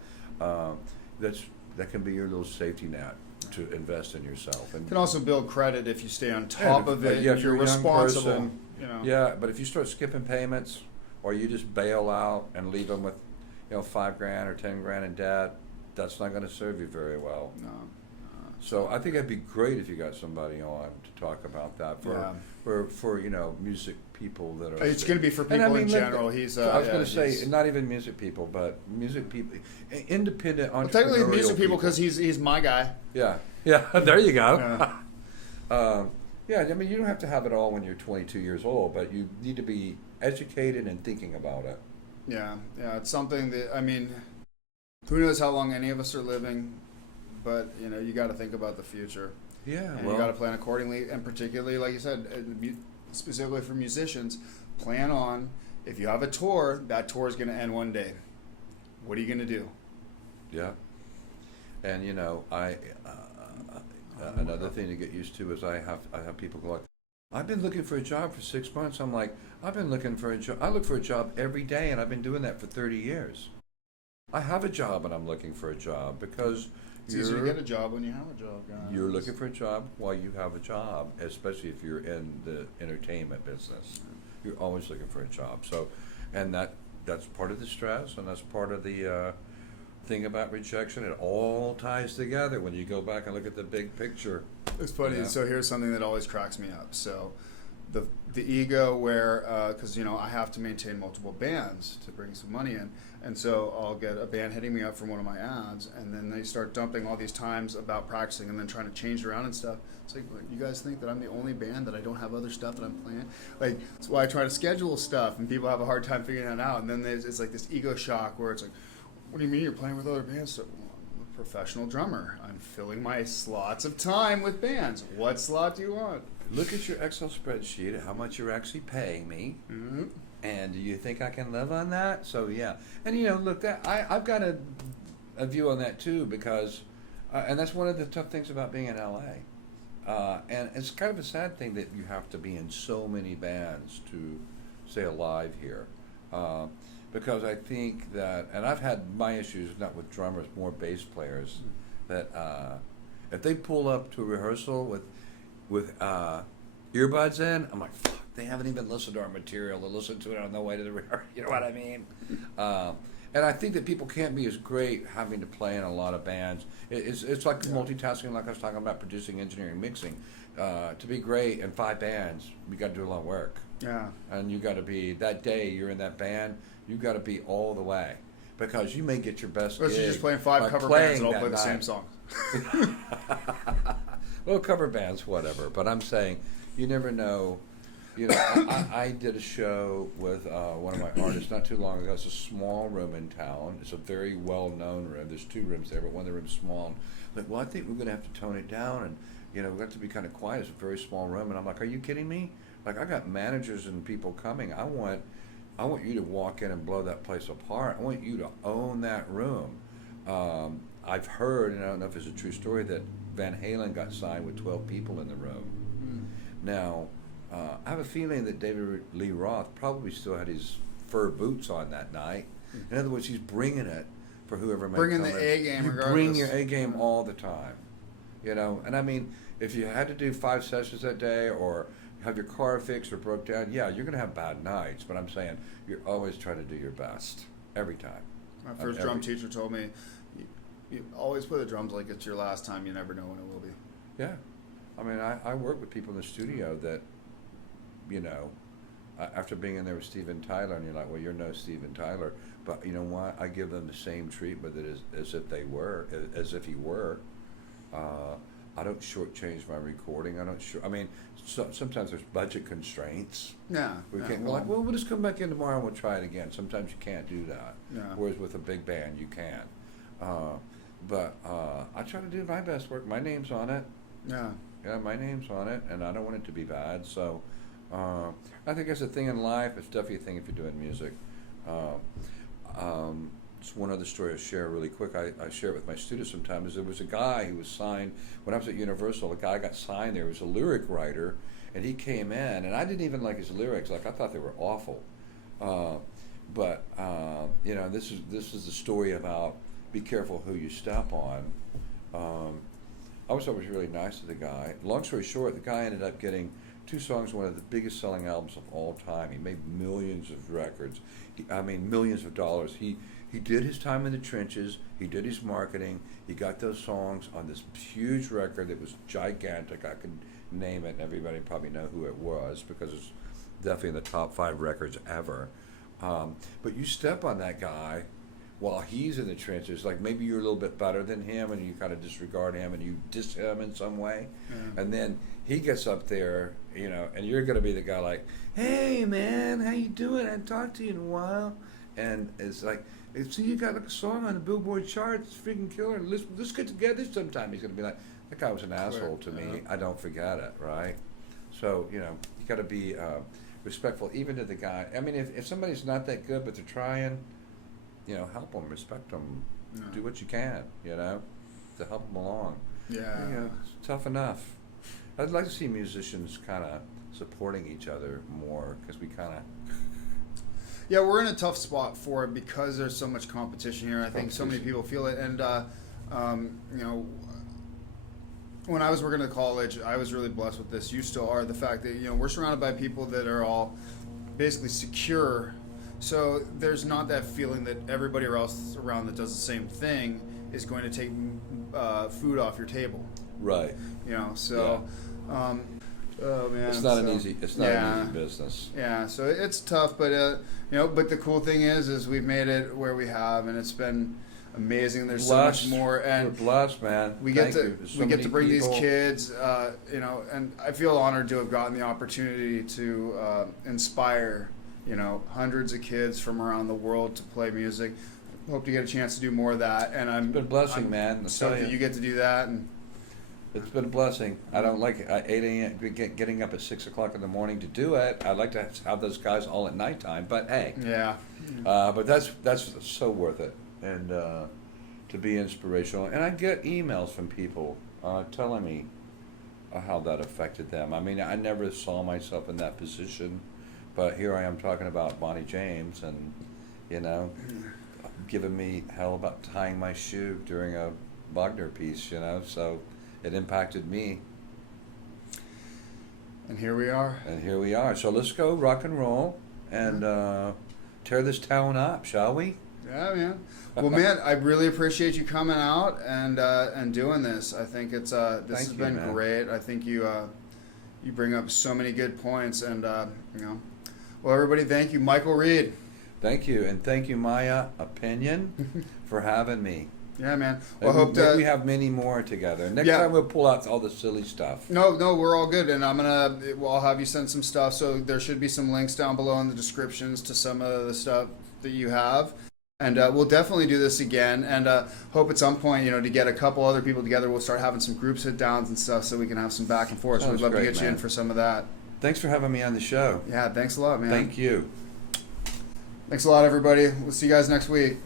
that can be your little safety net to invest in yourself. And can also build credit if you stay on top of it. Yeah, if you're a young responsible. person, You know. Yeah, but if you start skipping payments, or you just bail out and leave them with, $5,000 or $10,000 in debt, that's not going to serve you very well. No. So I think it'd be great if you got somebody on to talk about that for music people that are. It's going to be for people in general. I was going to say not even music people, but music people, independent entrepreneurial. Technically, music people because he's my guy. Yeah. There you go. Yeah. I mean, you don't have to have it all when you're 22 years old, but you need to be educated and thinking about it. Yeah. It's something that, I mean, who knows how long any of us are living, but you got to think about the future. Yeah, and you got to plan accordingly, and particularly, like you said, specifically for musicians, plan on if you have a tour, that tour is going to end one day. What are you going to do? Yeah, and another thing to get used to is I have people go like, I've been looking for a job for 6 months. I'm like, I've been looking for a job. I look for a job every day, and I've been doing that for 30 years. I have a job, and I'm looking for a job because it's easier to get a job when you have a job, guys. You're looking for a job while you have a job, especially if you're in the entertainment business. You're always looking for a job. So, and that's part of the stress, and that's part of the thing about rejection. It all ties together when you go back and look at the big picture. It's funny. Yeah. So here's something that always cracks me up. So the ego where, because I have to maintain multiple bands to bring some money in. And so I'll get a band hitting me up from one of my ads, and then they start dumping all these times about practicing and then trying to change around and stuff. It's like, you guys think that I'm the only band that I don't have other stuff that I'm playing? Like, that's why I try to schedule stuff, and people have a hard time figuring that out. And then it's like this ego shock where it's like, what do you mean you're playing with other bands? So, well, I'm a professional drummer. I'm filling my slots of time with bands. What slot do you want? Look at your Excel spreadsheet at how much you're actually paying me. Mm-hmm. And do you think I can live on that? So yeah, and look, I've got a view on that too, because, and that's one of the tough things about being in LA, and it's kind of a sad thing that you have to be in so many bands to stay alive here, because I think that, and I've had my issues not with drummers, more bass players, that if they pull up to a rehearsal with earbuds in, I'm like, fuck. They haven't even listened to our material. They listened to it on the way to the rehearsal. You know what I mean? And I think that people can't be as great having to play in a lot of bands. It's like multitasking, like I was talking about, producing, engineering, mixing. To be great in 5 bands, you got to do a lot of work. Yeah. And you got to be, that day you're in that band, you got to be all the way. Because you may get your best Unless gig you're just playing 5 cover bands and all play the same song. Well, cover bands, whatever. But I'm saying, you never know. You know, I did a show with one of my artists not too long ago. It's a small room in town. It's a very well-known room. There's 2 rooms there, but one of the rooms is small. And like, well, I think we're going to have to tone it down, and we have to be kind of quiet. It's a very small room, and I'm like, are you kidding me? Like, I got managers and people coming. I want you to walk in and blow that place apart. I want you to own that room. I've heard, and I don't know if it's a true story, that Van Halen got signed with 12 people in the room. Now, I have a feeling that David Lee Roth probably still had his fur boots on that night. In other words, he's bringing it for whoever might Bringing come the in. A game, You regardless. bring your A game all the time. And I mean, if you had to do 5 sessions that day or have your car fixed or broke down, yeah, you're going to have bad nights. But I'm saying you're always trying to do your best every time. My first drum teacher told me, you always play the drums like it's your last time. You never know when it will be. Yeah. I mean, I work with people in the studio that, after being in there with Steven Tyler, and you're like, well, you're no Steven Tyler. But you know what? I give them the same treatment as if they were, as if he were. I don't shortchange my recording. I mean, sometimes there's budget constraints. Yeah. We can't. We're like, well, we'll just come back in tomorrow and we'll try it again. Sometimes you can't do that. Yeah. Whereas with a big band, you can. But I try to do my best work. My name's on it. Yeah. Yeah, my name's on it, and I don't want it to be bad. So I think it's a thing in life. It's definitely a thing if you're doing music. Just one other story I'll share really quick. I share it with my students sometimes. There was a guy who was signed, when I was at Universal, a guy got signed there. He was a lyric writer, and he came in, and I didn't even like his lyrics. Like, I thought they were awful. But this is the story about be careful who you step on. I was always really nice to the guy. Long story short, the guy ended up getting 2 songs, one of the biggest selling albums of all time. He made millions of records. Millions of dollars. He did his time in the trenches. He did his marketing. He got those songs on this huge record that was gigantic. I could name it, and everybody probably know who it was because it's definitely in the top 5 records ever. But you step on that guy while he's in the trenches, like maybe you're a little bit better than him and you kind of disregard him and you diss him in some way. Yeah. And then he gets up there, and you're going to be the guy like, hey, man, how you doing? I haven't talked to you in a while. And it's like, see, you got like a song on the Billboard chart. It's freaking killer. Let's get together sometime. He's going to be like, that guy was an asshole to me. I don't forget it, right? So, you got to be respectful even to the guy. I mean, if somebody's not that good but they're trying, help them, respect them, do what you can, to help them along. Yeah. It's tough enough. I'd like to see musicians kind of supporting each other more because we kind of... Yeah, we're in a tough spot for it because there's so much competition here. I think so many people feel it. And, when I was working at college, I was really blessed with this. You still are. The fact that, we're surrounded by people that are all basically secure. So there's not that feeling that everybody else around that does the same thing is going to take food off your table. Right. So... Yeah. Oh man, it's not an easy business. Yeah, so it's tough, but but the cool thing is we've made it where we have, and it's been amazing. There's blessed. So much more, and we're blessed, man. We get to bring these kids, and I feel honored to have gotten the opportunity to inspire, hundreds of kids from around the world to play music. Hope to get a chance to do more of that, and it's been a blessing, man. So that you get to do that, and. It's been a blessing. I don't like 8 a.m. Getting up at 6 o'clock in the morning to do it. I'd like to have those guys all at nighttime, but hey. Yeah. But that's so worth it, and to be inspirational. And I get emails from people telling me how that affected them. I mean, I never saw myself in that position, but here I am talking about Bonnie James, and giving me hell about tying my shoe during a Wagner piece. So. It impacted me. And here we are. So let's go rock and roll and tear this town up, shall we? Yeah, man. Well, man, I really appreciate you coming out and doing this. I think it's this Thank has you, been man. great. I think you bring up so many good points, and you know. Well, everybody, thank you, Mikal Reid. Thank you, and thank you, Miah-Pinion, for having me. Yeah, man. Well, I And hope maybe to. we have many more together. Next Yeah. time we'll pull out all the silly stuff. No, we're all good, and I'll have you send some stuff. So there should be some links down below in the descriptions to some of the stuff that you have, and we'll definitely do this again. And hope at some point, you know, to get a couple other people together, we'll start having some group sit downs and stuff, so we can have some back and forth. So Sounds we'd love to great, get you in man. for some of that. Thanks for having me on the show. Yeah, thanks a lot, man. Thank you. Thanks a lot, everybody. We'll see you guys next week.